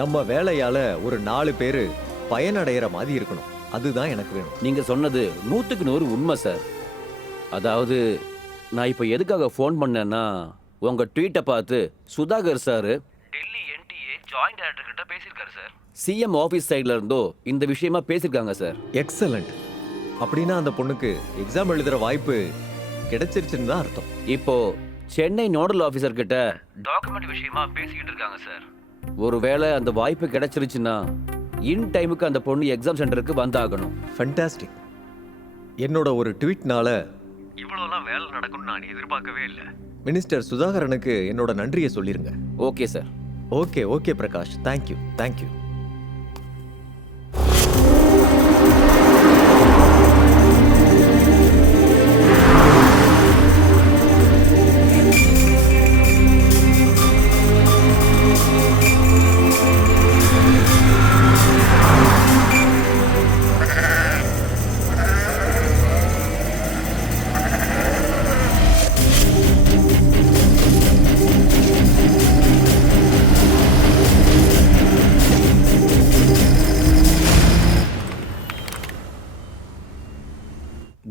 நம்ம வேலையால ஒரு 4 பேர் பயனடைகிற மாதிரி இருக்கணும். அதுதான் எனக்கு வேணும். நீங்கள் சொன்னது 100க்கு 100 உண்மை சார். அதாவது நான் இப்போ எதுக்காக ஃபோன் பண்ணேன்னா, உங்கள் ட்வீட்டை பார்த்து Sudhakar sir Delhi NTA joint director கிட்ட பேசியிருக்காரு சார். சிஎம் ஆஃபீஸ் சைடில் இருந்தோ இந்த விஷயமா பேசியிருக்காங்க சார். எக்ஸலண்ட். அப்படின்னா அந்த பொண்ணுக்கு எக்ஸாம் எழுதுகிற வாய்ப்பு கிடைச்சிருச்சுன்னு தான் அர்த்தம். இப்போ சென்னை நோடல் ஆஃபீஸர் கிட்ட டாக்குமெண்ட் விஷயமா பேசிக்கிட்டு இருக்காங்க சார். ஒருவேளை அந்த வாய்ப்பு கிடைச்சிருச்சுன்னா இன் டைமுக்கு அந்த பொண்ணு எக்ஸாம் சென்டருக்கு வந்தாகணும். ஃபண்டாஸ்டிக். என்னோட ஒரு ட்வீட்னால இவ்வளோலாம் வேலை நடக்கும்னு நான் எதிர்பார்க்கவே இல்லை. மினிஸ்டர் சுதாகரனுக்கு என்னோட நன்றியை சொல்லிருங்க. Okay sir. Okay okay Prakash, thank you thank you.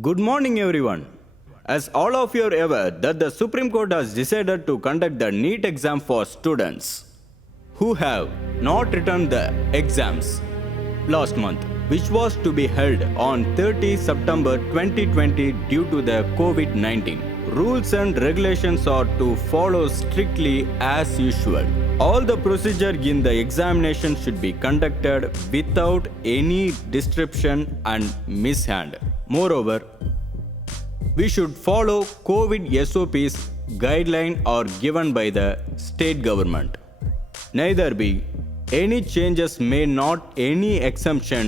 Good morning, everyone. As all of you are aware that the Supreme Court has decided to conduct the NEET exam for students who have not returned the exams last month, which was to be held on 30 September 2020 due to the COVID-19. Rules and regulations are to follow strictly as usual. All the procedure in the examination should be conducted without any disruption and mishand. Moreover, we should follow COVID SOPs guideline are given by the state government. Neither be any changes may not any exemption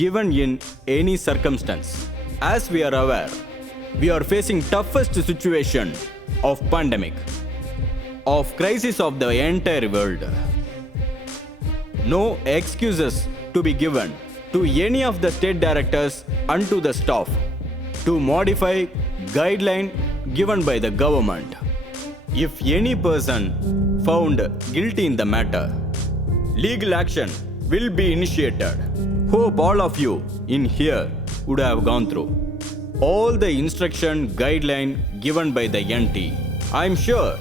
given in any circumstance. As we are aware, we are facing toughest situation of pandemic, of crisis of the entire world. No excuses to be given to any of the state directors and to the staff to modify guideline given by the government. If any person found guilty in the matter, legal action will be initiated. Hope all of you in here would have gone through all the instruction guideline given by the NT. I am sure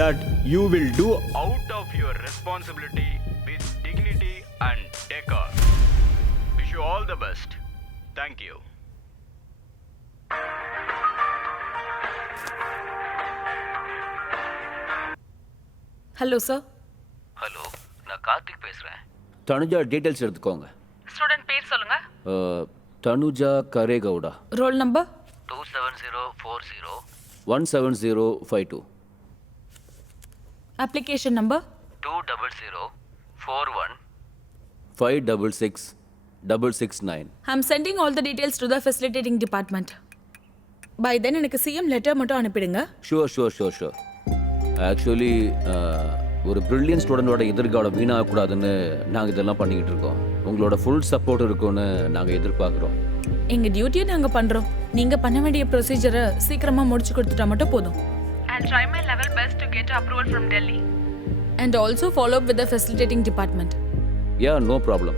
that you will do out of your responsibility with dignity and decor. Wish you all the best. Thank you. Hello sir. Hello, நான் கார்த்திக் பேசுகிறேன். Tanuja details எடுத்துக்கோங்க. Student பேர் சொல்லுங்க. Tanuja Karegowda. Roll number 27040 application number 20041566669. I'm sending all the details to the facilitating department. Bye then எனக்கு CM letter மட்டும் அனுப்பிடுங்க. Sure. Actually ஒரு brilliant ஸ்டூடெண்டோட எதிர்காலம் வீணாகக்கூடாதுன்னு நாங்கள் இதெல்லாம் பண்ணிக்கிட்டு இருக்கோம். உங்களோட ஃபுல் சப்போர்ட் இருக்கும்னு நாங்கள் எதிர்பார்க்குறோம். எங்கள் டியூட்டியை நாங்கள் பண்ணுறோம். நீங்கள் பண்ண வேண்டிய ப்ரொசீஜரை சீக்கிரமாக முடிச்சு கொடுத்துட்டா மட்டும் போதும். I'll try my level best to get approval from Delhi. And also follow up with the facilitating department. Yeah, no problem.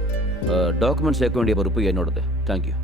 Document சேர்க்க வேண்டிய பொறுப்பு என்னோடது. தேங்க்யூ.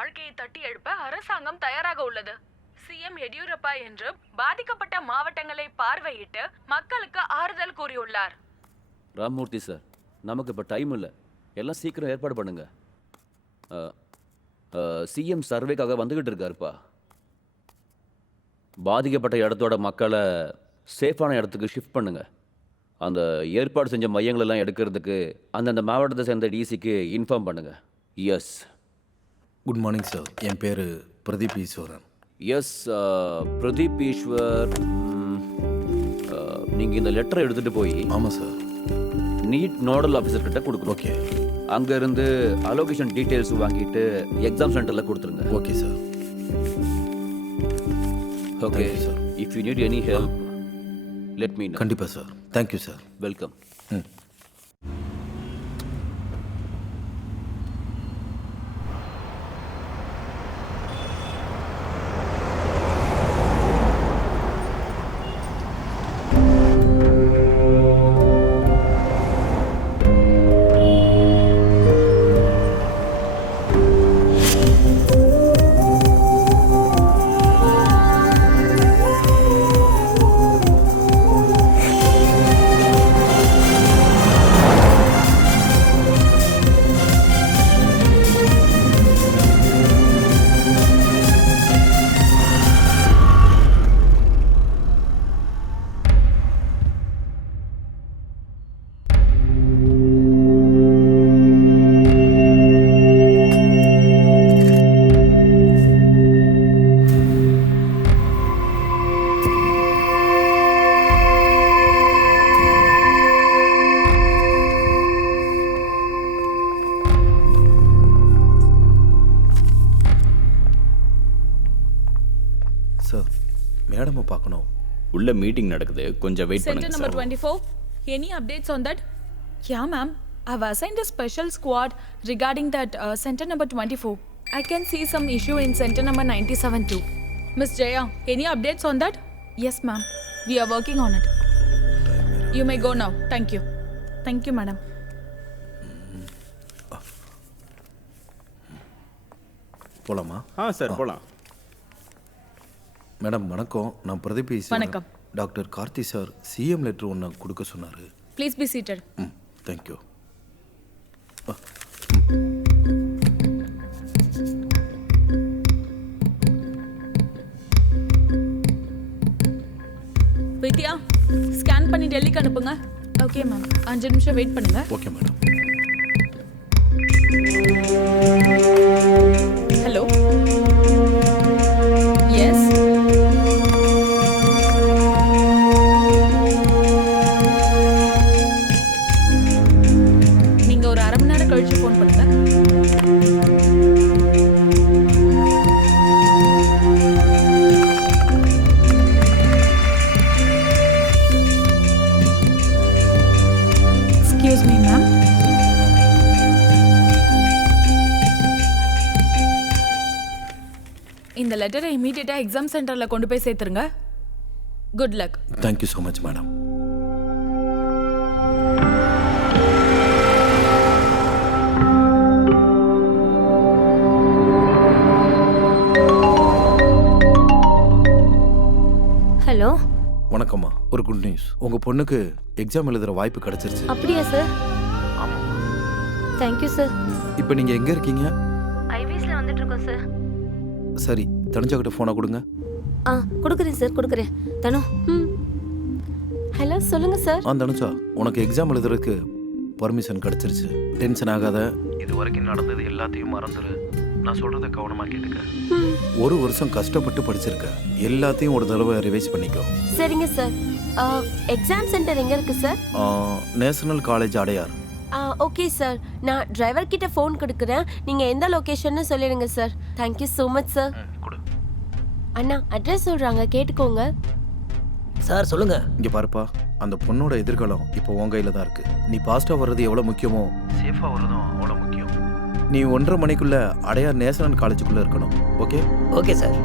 வாழ்க்கையை தட்டி எழுப்ப அரசாங்கம் தயாராக உள்ளது. சிஎம் எடியூரப்பா என்று பாதிக்கப்பட்ட மாவட்டங்களை பார்வையிட்டு மக்களுக்கு ஆறுதல் கூறியுள்ளார். ராமமூர்த்தி சார், நமக்கு இப்போ டைம் இல்லை, எல்லாம் சீக்கிரம் ஏற்பாடு பண்ணுங்க. சிஎம் சர்வேக்காக வந்துக்கிட்டு இருக்காருப்பா. பாதிக்கப்பட்ட இடத்தோட மக்களை சேஃபான இடத்துக்கு ஷிஃப்ட் பண்ணுங்க. அந்த ஏற்பாடு செஞ்ச மையங்களெல்லாம் எடுக்கிறதுக்கு அந்தந்த மாவட்டத்தை சேர்ந்த டிசிக்கு இன்ஃபார்ம் பண்ணுங்க. எஸ். Good morning sir. என் பேர் பிரதீப் ஈஸ்வரன். எஸ், பிரதீப் ஈஸ்வர். நீங்கள் இந்த லெட்டரை எடுத்துகிட்டு போய் ஆமாம் சார் நீட் நோடல் ஆஃபீஸர்கிட்ட கொடுக்கணும். ஓகே. அங்கேருந்து அலோகேஷன் டீட்டெயில்ஸ் வாங்கிட்டு எக்ஸாம் சென்டரில் கொடுத்துருங்க. Okay sir. Okay sir. If you need any help let me know. கண்டிப்பாக சார். Thank you sir. வெல்கம். மேடமை பார்க்கணும். உள்ள மீட்டிங் நடக்குது, கொஞ்சம் வெயிட் Center பண்ணுங்க number sir. 24. Any updates on that? Yeah, ma'am. I've assigned a special squad regarding that center number 24. I can see some issue in center number 97 too. Miss Jaya, any updates on that? Yes, ma'am. We are working on it. You may go now. Thank you. Thank you, madam. போலாமா? Sir போகலாம். Madam வணக்கம், நான் பிரதீப் பேசுகிறேன். வணக்கம். Doctor Karthi sir CM letter ஒன்று கொடுக்க சொன்னார். Please be seated. Thank you. Vidya, scan பண்ணி டெல்லிக்கு அனுப்புங்க. ஓகே மேம், 5 நிமிஷம் வெயிட் பண்ணுங்க. Okay madam. ஹலோ. எஸ். நீங்க ஒரு 1/2 மணி நேரம் கழிச்சு ஃபோன் பண்ணுங்க. Excuse me, ma'am. இந்த லெட்டரை இமீடியட்டா எக்ஸாம் சென்டர்ல கொண்டு போய் சேர்த்துருங்க. Good luck. Thank you so much madam. Hello. வணக்கம்மா, ஒரு குட் நியூஸ். உங்கள் பொண்ணுக்கு எக்ஸாம் எழுதுகிற வாய்ப்பு கிடைச்சிருச்சு. அப்படியா சார்? Thank you sir. இப்போ நீங்கள் எங்கே இருக்கீங்க? ஐவிஎஸ்ல வந்துட்டு இருக்கோம் சார். சரி, தனுஜாக்கிட்ட ஃபோனை கொடுங்க. கொடுக்குறேன் சார், கொடுக்குறேன். தனு. ஹலோ, சொல்லுங்க சார். தனுஜா, உனக்கு எக்ஸாம் எழுதுறதுக்கு பர்மிஷன் கிடைச்சிருச்சு. டென்ஷன் ஆகாத. இது வரைக்கும் நடந்தது எல்லாத்தையும் மறந்துடு. நான் சொல்றத கவனமா கேட்டுக்க. 1 வருஷம் கஷ்டப்பட்டு படிச்சிருக்க, எல்லாத்தையும் ஒரு தடவை ரிவைஸ் பண்ணிக்கோ. சரிங்க சார். எக்ஸாம் சென்டர் எங்க இருக்கு sir? National college Adyar. Okay sir. நான் டிரைவர் கிட்ட ஃபோன் கொடுக்குறேன். நீங்க எந்த லொகேஷன்னு சொல்லிடுங்க sir. Thank you so much sir. அண்ணா, அட்ரஸ் சொல்றாங்க, கேட்டுக்கோங்க. சார் சொல்லுங்க. இங்கே பாருப்பா, அந்த பொண்ணோட எதிர்காலம் இப்போ உன் கையில் தான் இருக்கு. நீ பாஸ்டாக வர்றது எவ்வளோ முக்கியமோ சேஃபா வரதும் அவ்வளோ முக்கியம். நீ 1:30 மணிக்குள்ள அடையார் நேஷனல் காலேஜுக்குள்ள இருக்கணும். ஓகே? Okay sir.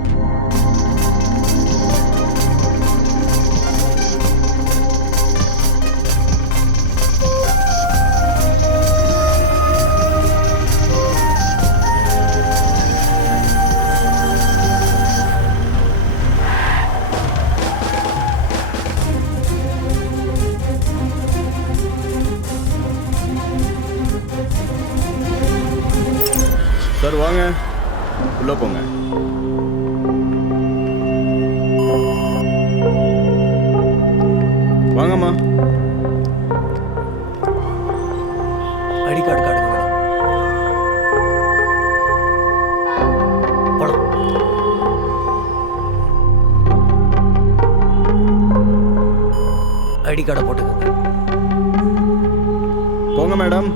சார் வாங்க, உள்ள போங்க. வாங்கம்மா. ஐடி கார்டு காட்டுங்க மேடம். போலாம். ஐடி கார்டை போட்டுக்கோங்க. போங்க மேடம்.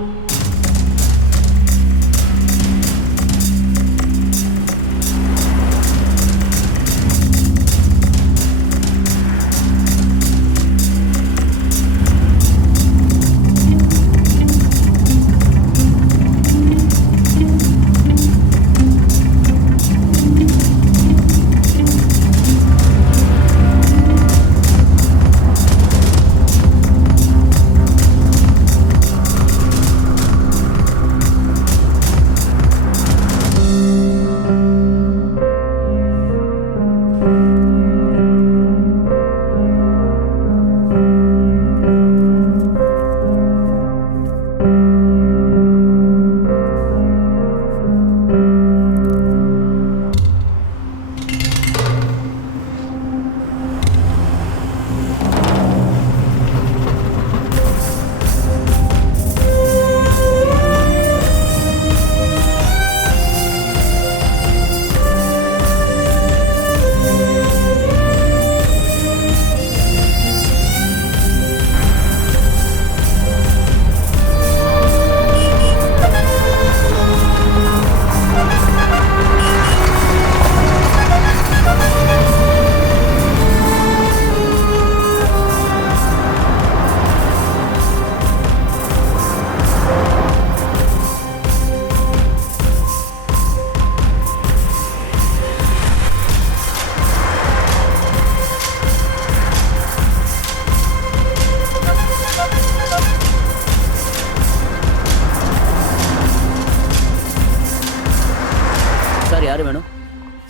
யார் வேணும்?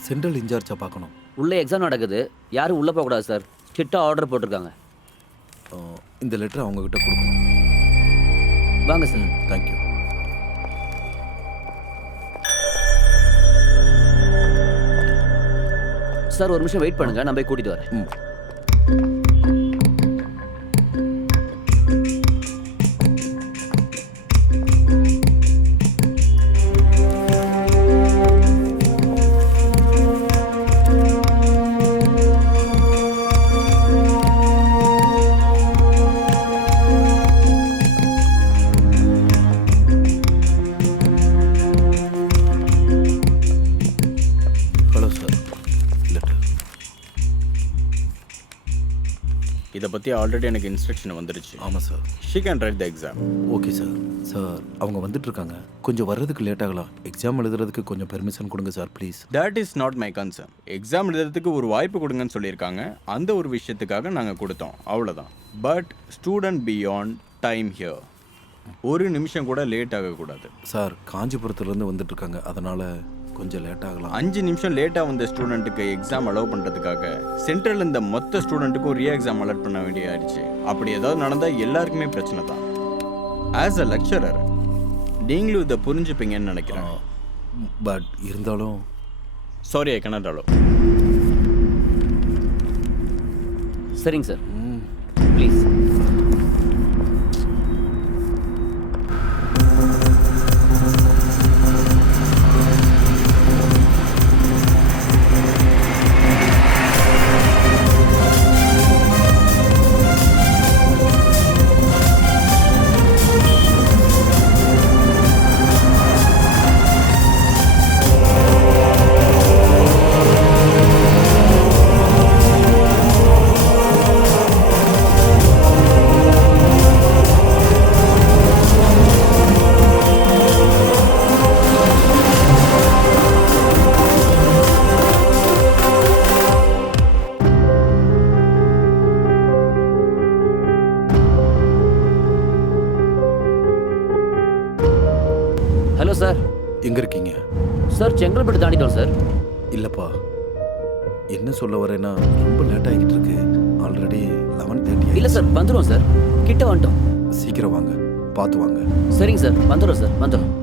சென்ட்ரல் இன்சார்ஜை பார்க்கணும். உள்ளே எக்ஸாம் நடக்குது, யாரும் உள்ளே போகக்கூடாது சார். ஸ்ட்ரிக்டாக ஆர்டர் போட்டிருக்காங்க. இந்த லெட்டரை அவங்கக்கிட்ட கொடுக்கணும். வாங்க சார். தேங்க்யூ. சார் ஒரு நிமிஷம் வெயிட் பண்ணுங்க, நான் போய் கூட்டிட்டு வரேன். Hello sir, letter. இதை பற்றி ஆல்ரெடி எனக்கு இன்ஸ்ட்ரக்ஷன் வந்துருச்சு. ஆமாம் sir. She can write the exam. Okay sir. Sir அவங்க வந்துட்டுருக்காங்க, கொஞ்சம் வர்றதுக்கு லேட் ஆகலாம். எக்ஸாம் எழுதுறதுக்கு கொஞ்சம் பெர்மிஷன் கொடுங்க sir please. That is not my concern. Exam எழுதுறதுக்கு ஒரு வாய்ப்பு கொடுங்கன்னு சொல்லியிருக்காங்க. அந்த ஒரு விஷயத்துக்காக நாங்கள் கொடுத்தோம், அவ்வளோதான். But student beyond time here. ஒரு நிமிஷம் கூட லேட் ஆகக்கூடாது. சார் காஞ்சிபுரத்துலேருந்து வந்துட்டுருக்காங்க, அதனால் கொஞ்சம் லேட் ஆகலாம். 5 நிமிஷம் லேட்டாக வந்த ஸ்டூடெண்ட்டுக்கு எக்ஸாம் அலோவ் பண்ணுறதுக்காக சென்ட்ரல் இந்த மொத்த ஸ்டூடெண்ட்டுக்கும் ரீ எக்ஸாம் அலர்ட் பண்ண வேண்டியாயிருச்சு. அப்படி ஏதாவது நடந்தால் எல்லாருக்குமே பிரச்சனை தான். ஆஸ் அ லெக்சரர் நீங்களும் இதை புரிஞ்சுப்பீங்கன்னு நினைக்கிறேன். பட் இருந்தாலும் சாரி, ஐ cannot allow. சரிங்க சார், ப்ளீஸ். Hello sir. எங்கே இருக்கீங்க? சார் செங்கல்பட்டு தாண்டிட்டோம் சார். இல்லைப்பா, என்ன சொல்ல வரேன்னா ரொம்ப லேட் ஆகிட்டு இருக்கு. ஆல்ரெடி 11:30. இல்லை சார், வந்துடும் சார், கிட்ட வந்துட்டோம். சீக்கிரம் வாங்க, பார்த்து வாங்க. சரிங்க சார், வந்துடும் சார், வந்துடும்.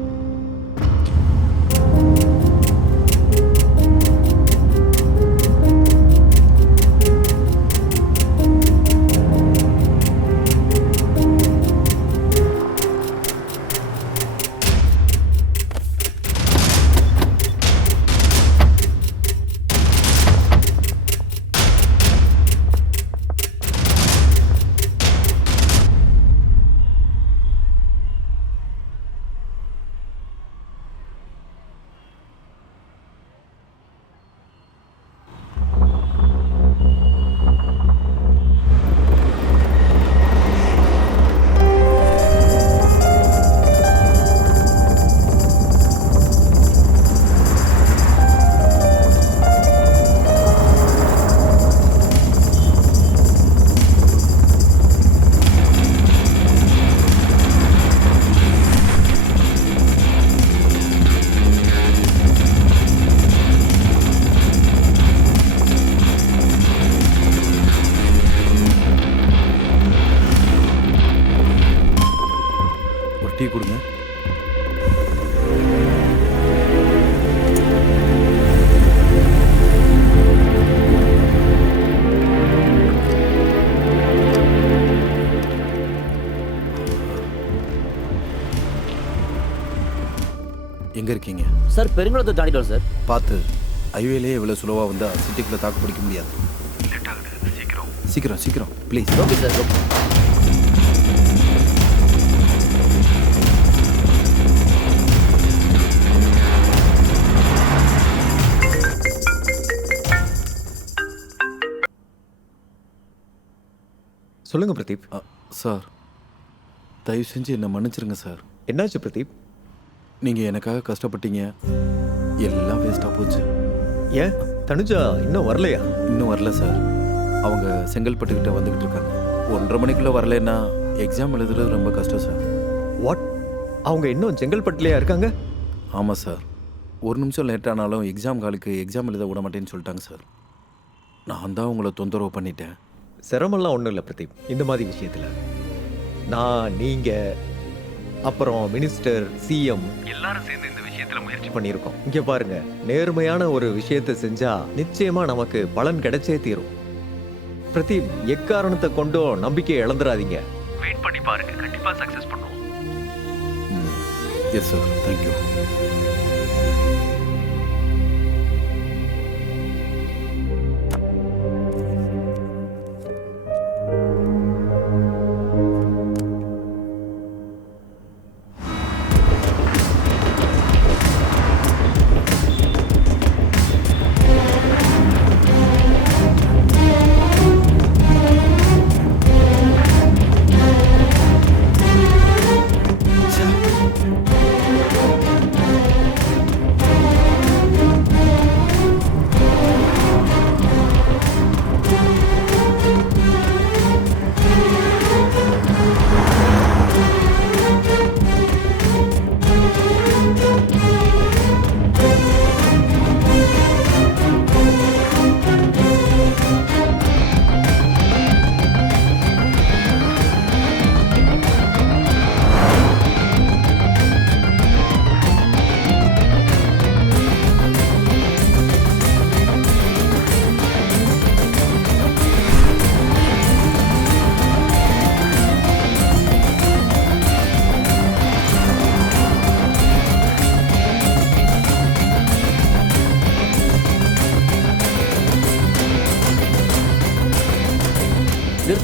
டீ கொடுங்க. எங்கே இருக்கீங்க? சார் பெருங்குளத்தை தாண்டிட்டோம் சார். பார்த்து, ஹைவேலேயே இவ்வளோ சுலவாக வந்தால் சிட்டிக்குள்ளே தாக்கு பிடிக்க முடியாது. லேட் ஆகுது, சீக்கிரம் சீக்கிரம் சீக்கிரம் ப்ளீஸ். Okay sir, okay. சொல்லுங்க பிரதீப். சார் தயவு செஞ்சு என்னை மன்னிச்சிருங்க சார். என்னாச்சு பிரதீப்? நீங்கள் எனக்காக கஷ்டப்பட்டீங்க, எல்லாம் வேஸ்ட்டாக போச்சு. ஏன் தனுஜா இன்னும் வரலையா? இன்னும் வரல சார். அவங்க செங்கல்பட்டுக்கிட்ட வந்துக்கிட்டு இருக்காங்க. 1:30 மணிக்குள்ளே வரலைன்னா எக்ஸாம் எழுதுறது ரொம்ப கஷ்டம் சார். வாட்? அவங்க இன்னும் செங்கல்பட்டுலையா இருக்காங்க? ஆமாம் சார். ஒரு நிமிஷம் லேட் ஆனாலும் எக்ஸாம் காலுக்கு எக்ஸாம் எழுத விட மாட்டேன்னு சொல்லிட்டாங்க சார். நான் தான் உங்களை தொந்தரவு பண்ணிட்டேன். சிரமம்லாம் ஒன்றும் இல்லை பிரதீப். இந்த மாதிரி விஷயத்தில் நான், நீங்கள், அப்புறம் மினிஸ்டர், சிஎம் எல்லாரும் சேர்ந்து இந்த விஷயத்துல முயற்சி பண்ணியிருக்கோம். இங்கே பாருங்க, நேர்மையான ஒரு விஷயத்தை செஞ்சா நிச்சயமா நமக்கு பலன் கிடைச்சே தீரும். பிரதீப், எக்காரணத்தை கொண்டும் நம்பிக்கையை இழந்துடாதீங்க. வெயிட் பண்ணி பாருங்க, கண்டிப்பா சக்சஸ் பண்ணுவோம். Yes sir, thank you.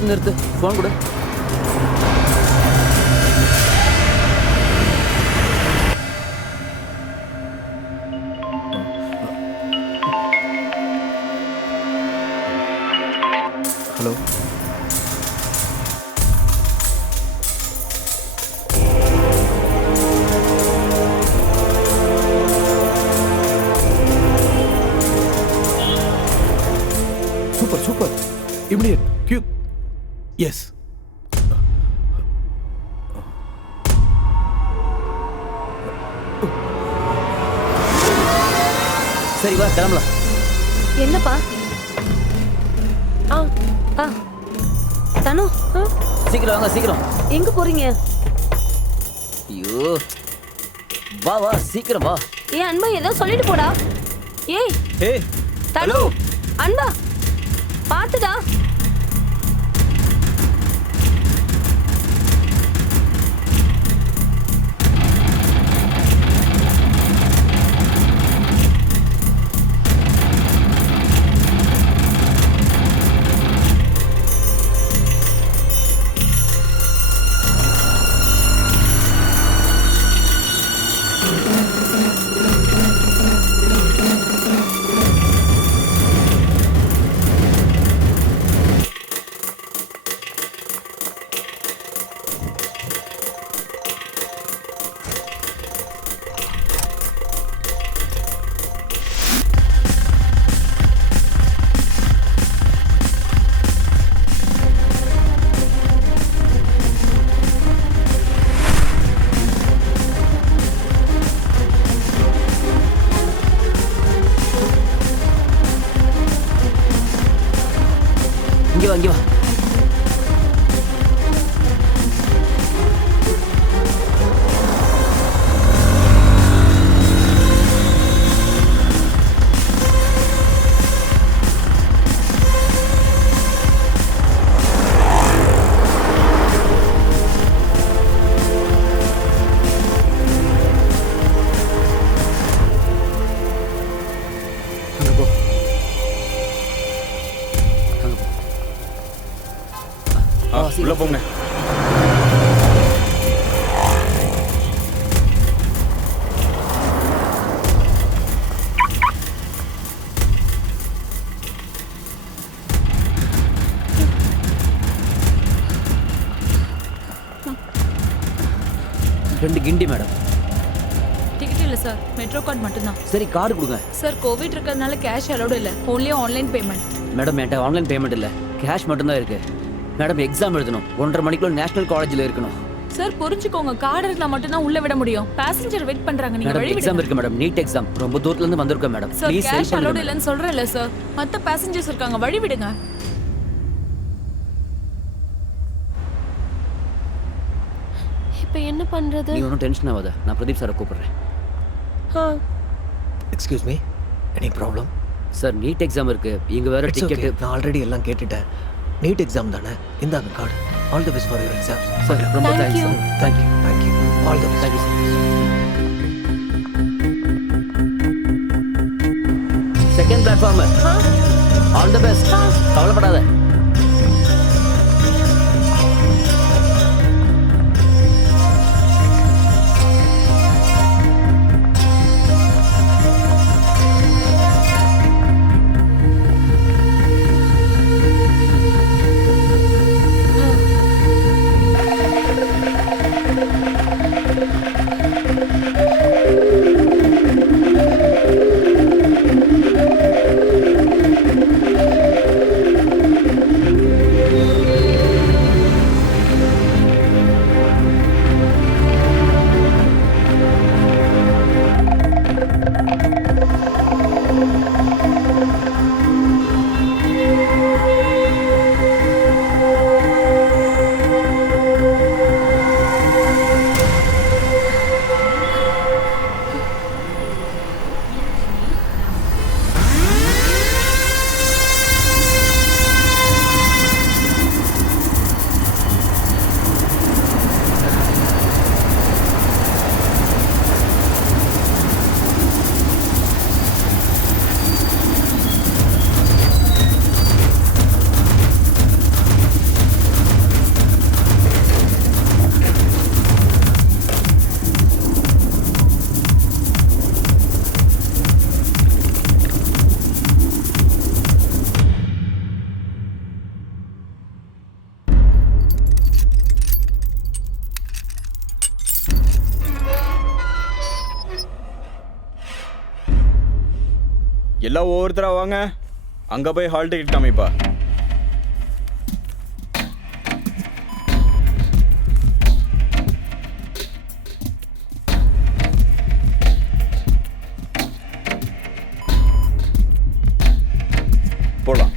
நிறுத்து, ஃபோன் கொடு. ஹலோ. சூப்பர் சூப்பர், இமிடியட், கியூ. எஸ். சரி வா, கிளம்பலாம். என்னப்பா? தனு, சீக்கிரம் வாங்க, சீக்கிரம். எங்க போறீங்க? ஐயோ, வா வா, சீக்கிரம் வா. ஏன் அன்பா, ஏதோ சொல்லிட்டு போடா. ஏய் தனு, அன்பா பாத்துடா. இங்கே வா, இங்கே வா. உள்ள போங்க. ரெண்டு கிண்டி மேடம். டிக்கெட் இல்லை சார், மெட்ரோ கார்டு மட்டும்தான். சரி, கார்டு கொடுங்க. சார், கோவிட் இருக்கிறதுனால கேஷ் அலோடு இல்லை, ஓன்லி ஆன்லைன் பேமெண்ட். மேடம், என்கிட்ட ஆன்லைன் பேமெண்ட் இல்லை, கேஷ் மட்டும்தான் இருக்கு. மேடம், எக்ஸாம் எழுதணும், 1:30 மணிக்குள்ள நேஷனல் காலேஜில் இருக்கணும். சார் புரிஞ்சுக்கோங்க, கார்டு இருந்தா மட்டும் தான் உள்ள விட முடியும். பேசஞ்சர் வெயிட் பண்றாங்க, நீங்க மேடம் வழி எக்ஸாம் விடுங்க. இருக்கு மேடம், நீட் எக்ஸாம். ரொம்ப தூரத்துல இருந்து வந்திருக்கோம் madam. Sir please cash allot இல்லைன்னு சொல்றேன்ல சார். மத்த பேசஞ்சர்ஸ் இருக்காங்க, வழி விடுங்க. இப்போ என்ன பண்றது? நீ ஒன்றும் டென்ஷன் ஆகாத, நான் பிரதீப் சாரை கூப்பிடுறேன். Excuse me, any problem? Sir NEET exam இருக்கு, இங்க வேற டிக்கெட். நான் ஆல்ரெடி எல்லாம் கேட்டுட்டேன். நீட் எக்ஸாம் தானே, இந்தாங்க card. All the best for your exam. Sir ரொம்ப thanks sir. Thank you thank you. All the best. Thank you sir. Second platform. All the best. கவலைப்படாத. எல்லாம் ஒவ்வொருத்தரா வாங்க. அங்க போய் ஹால் டிக்கெட் காமிப்பா. போலாம்.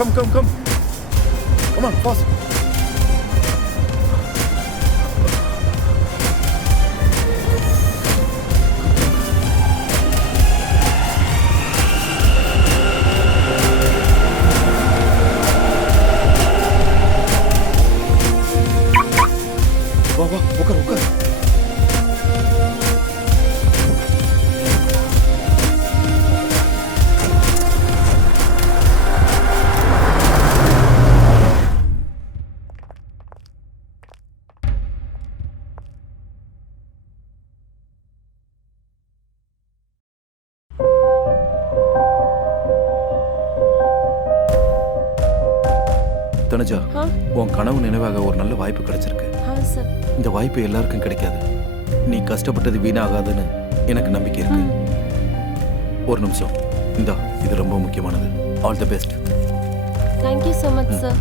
Come come come come on fast. வா வா உட்கார் உட்கார். தனுஜா, உன் கனவு நினைவாக ஒரு நல்ல வாய்ப்பு கிடைச்சிருக்கு. இந்த வாய்ப்பு எல்லாருக்கும் கிடைக்காது. நீ கஷ்டப்பட்டது வீணாகாதுன்னு எனக்கு நம்பிக்கை இருக்கு. ஒரு நிமிஷம், இந்தா, இது ரொம்ப முக்கியமானது. All the best. Thank you so much, sir.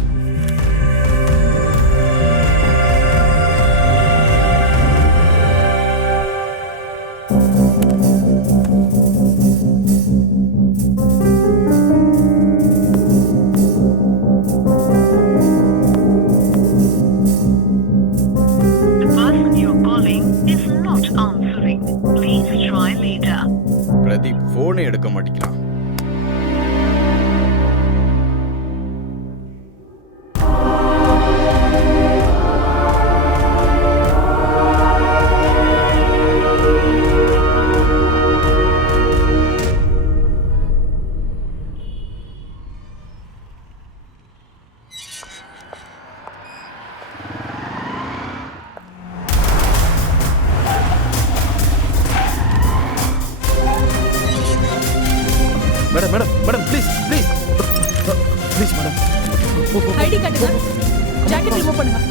Pradeep போனே எடுக்க மாட்டேங்கிறான். Madam madam madam please please please madam. ID காட்டுங்க. ஜாக்கெட் ரிமூவ் பண்ணுங்க.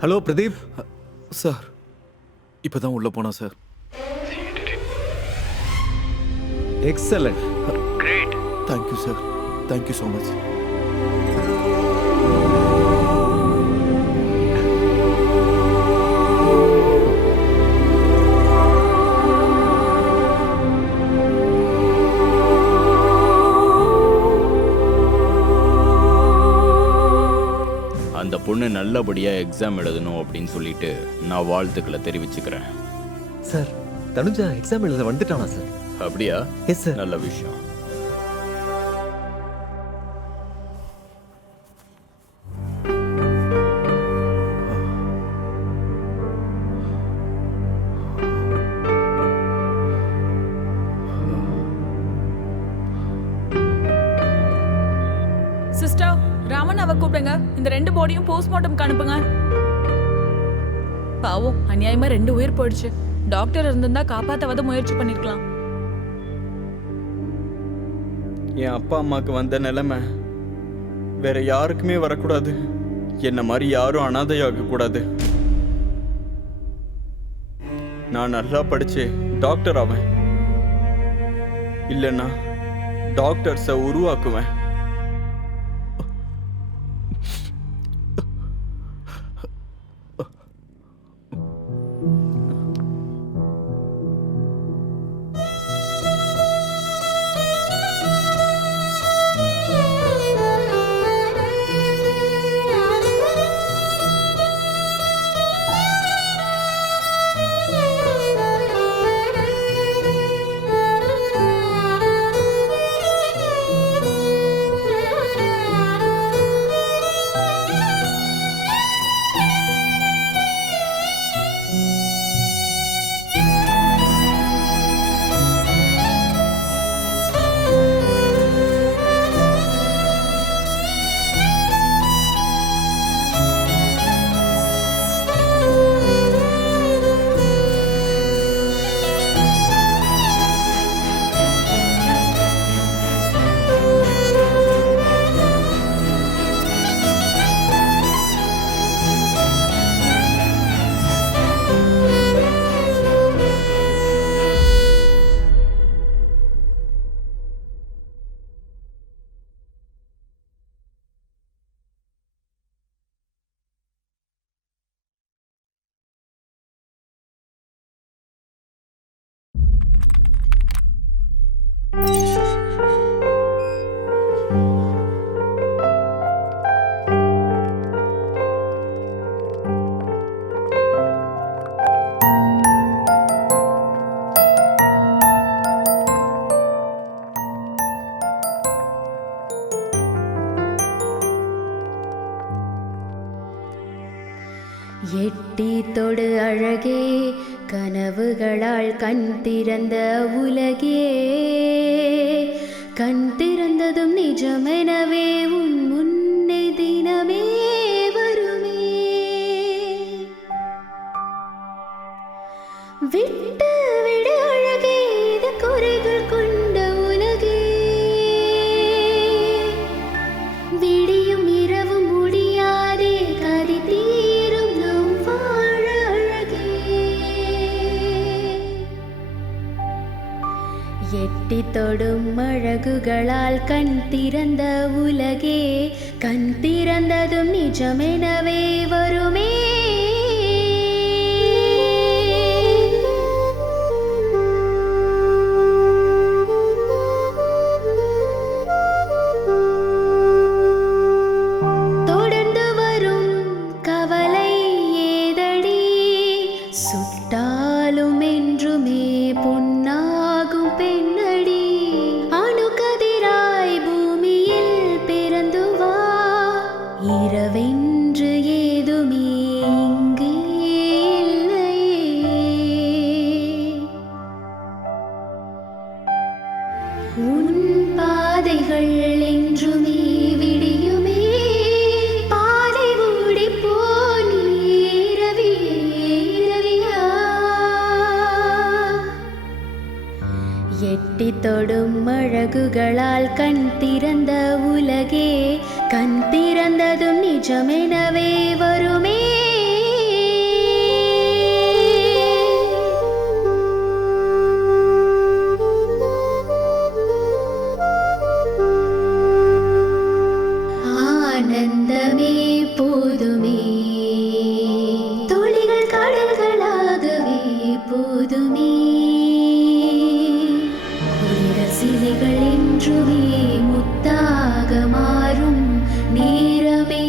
ஹலோ பிரதீப். சார், இப்போ தான் உள்ளே போனா sir. Excellent. Great. Thank you sir, thank you so much. பொண்ணு நல்லபடியாக எக்ஸாம் எழுதணும் அப்படின்னு சொல்லிட்டு நான் வாழ்த்துக்களை தெரிவிச்சுக்கிறேன். சார் தனுஜா எக்ஸாம் எழுத வந்துட்டானா சார்? அப்படியா? Yes sir. நல்ல விஷயம். சிஸ்டர், ராமன் அவ கூப்பிடுங்க. இந்த 2 பாடியும் போஸ்ட்மார்ட்டம்க்கு அனுப்புங்க. பாவம், அநியாயமா 2 உயிர் போயிடுச்சு. டாக்டர் இருந்திருந்தா காப்பாத்தவாத முயற்சி பண்ணிருக்கலாம். என் அப்பா அம்மாக்கு வந்த நிலைமை வேற யாருக்குமே வரக்கூடாது. என்ன மாதிரி யாரும் அனாதையாக கூடாது. நான் நல்லா படிச்சு டாக்டர் ஆவேன். இல்லைன்னா டாக்டர்ஸை உருவாக்குவேன். எட்டி தொடு அழகே, கனவுகளால் கண் திறந்த உலகே, கண் திறந்ததும் நிஜமெனவே உன் முன்னே தினமே வருமே. விட்டு விடு அழகே, இது குறைகள் கொண்ட உலகே, விடியும் இரவும் முடியாதே, கதி தீரும் நம் வாழ அழகே. எட்டி தொடும் அழகுகளால் கண் திறந்த உலகே, கண் திறந்ததும் நிஜமெனவே வருமே. சுட்டாலும் என்றுமே பொன்னாகும் பெண்ணடி, அணுக்கதிராய் பூமியில் பிறந்து வா, இரவென்று ஏதுமே இங்கே இல்லையே. உன் பாதைகள் என்றுமே விடியுமே, பாதை ஓடி போனி எட்டி தொடும் அழகுகளால் கண் திறந்த உலகே, கண் திறந்ததும் நிஜமெனவே வருமே. ஆனந்தமே போதுமே, துளிகள் கடல்களாகவே போதுமே, சிலைகள் என்றுமே முத்தாக மாறும் நேரமே.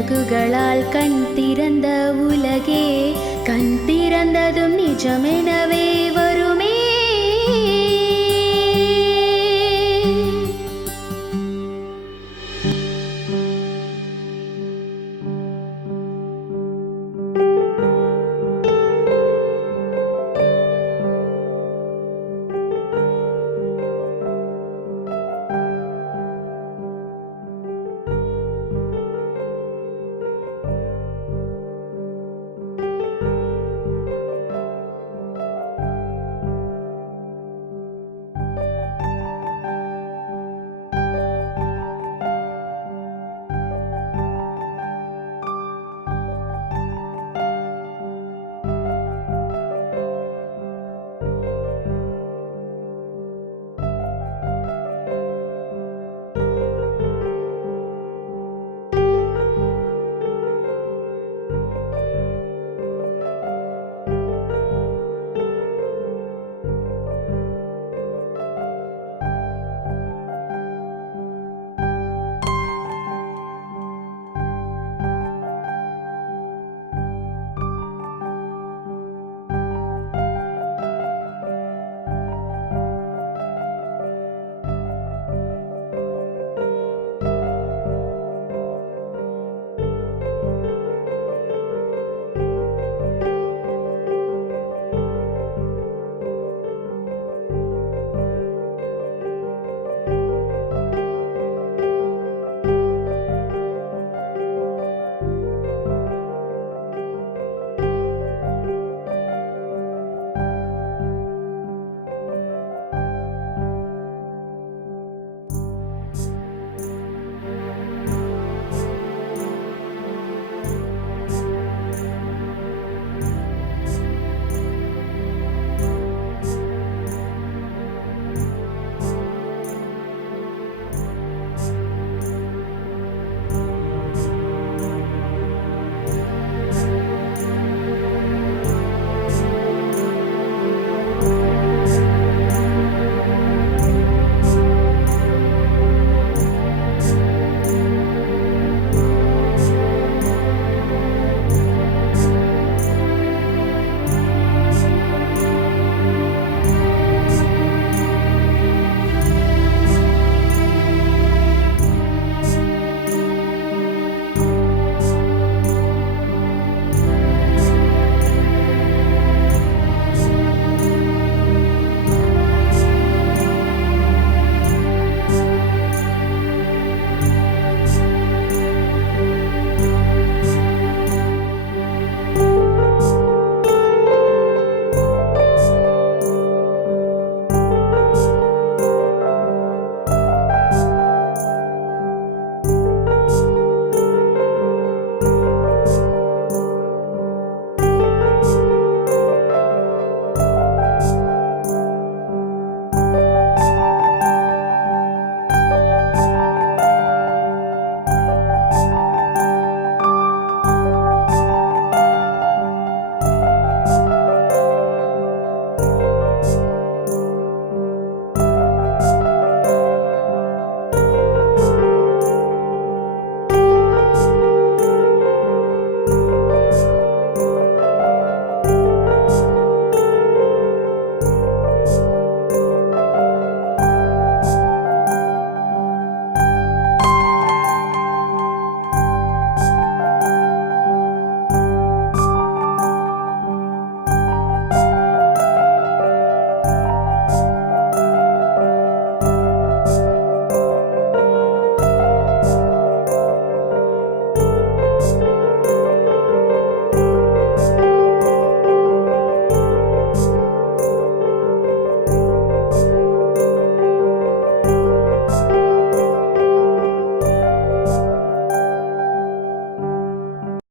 அழகுகளால் கண் திறந்த உலகே கண் திறந்ததும் நிஜமெனவே